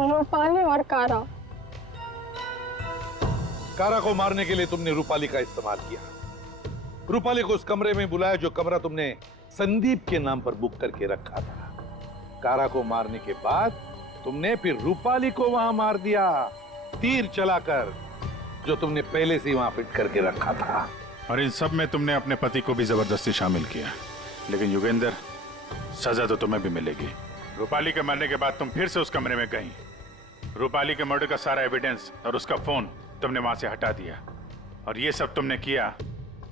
रूपाली और कारा। कारा को मारने के लिए तुमने रूपाली का इस्तेमाल किया। रूपाली को उस कमरे में बुलाया जो कमरा तुमने संदीप के नाम पर बुक करके रखा था। कारा को मारने के बाद तुमने फिर रूपाली को वहां मार दिया, तीर चलाकर, जो तुमने पहले से वहां फिट करके रखा था। और इन सब में तुमने अपने पति को भी जबरदस्ती शामिल किया। लेकिन योगेंद्र, सजा तो तुम्हें भी मिलेगी। रूपाली के मरने के बाद तुम फिर से उस कमरे में गई। रूपाली के मर्डर का सारा एविडेंस और उसका फोन तुमने वहां से हटा दिया, और ये सब तुमने किया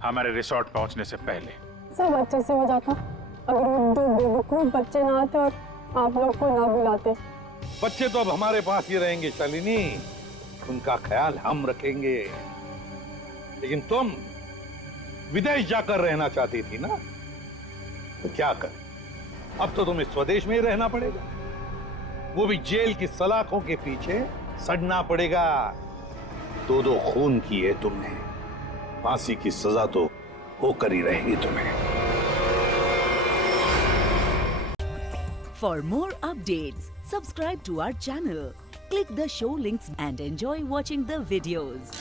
हमारे रिसोर्ट पहुंचने से पहले। सब अच्छे से हो जाता अगर वो दो बेवकूफ बच्चे ना आते और आप लोग को ना बुलाते। बच्चे तो अब हमारे पास ही रहेंगे शालिनी, उनका ख्याल हम रखेंगे। लेकिन तुम विदेश जाकर रहना चाहती थी ना, तो क्या कर, अब तो तुम्हें स्वदेश में ही रहना पड़ेगा, वो भी जेल की सलाखों के पीछे सड़ना पड़ेगा। दो खून किए तुमने, फांसी की सजा तो होकर ही रहेगी तुम्हें। For more updates, subscribe to our channel, click the show links and enjoy watching the videos.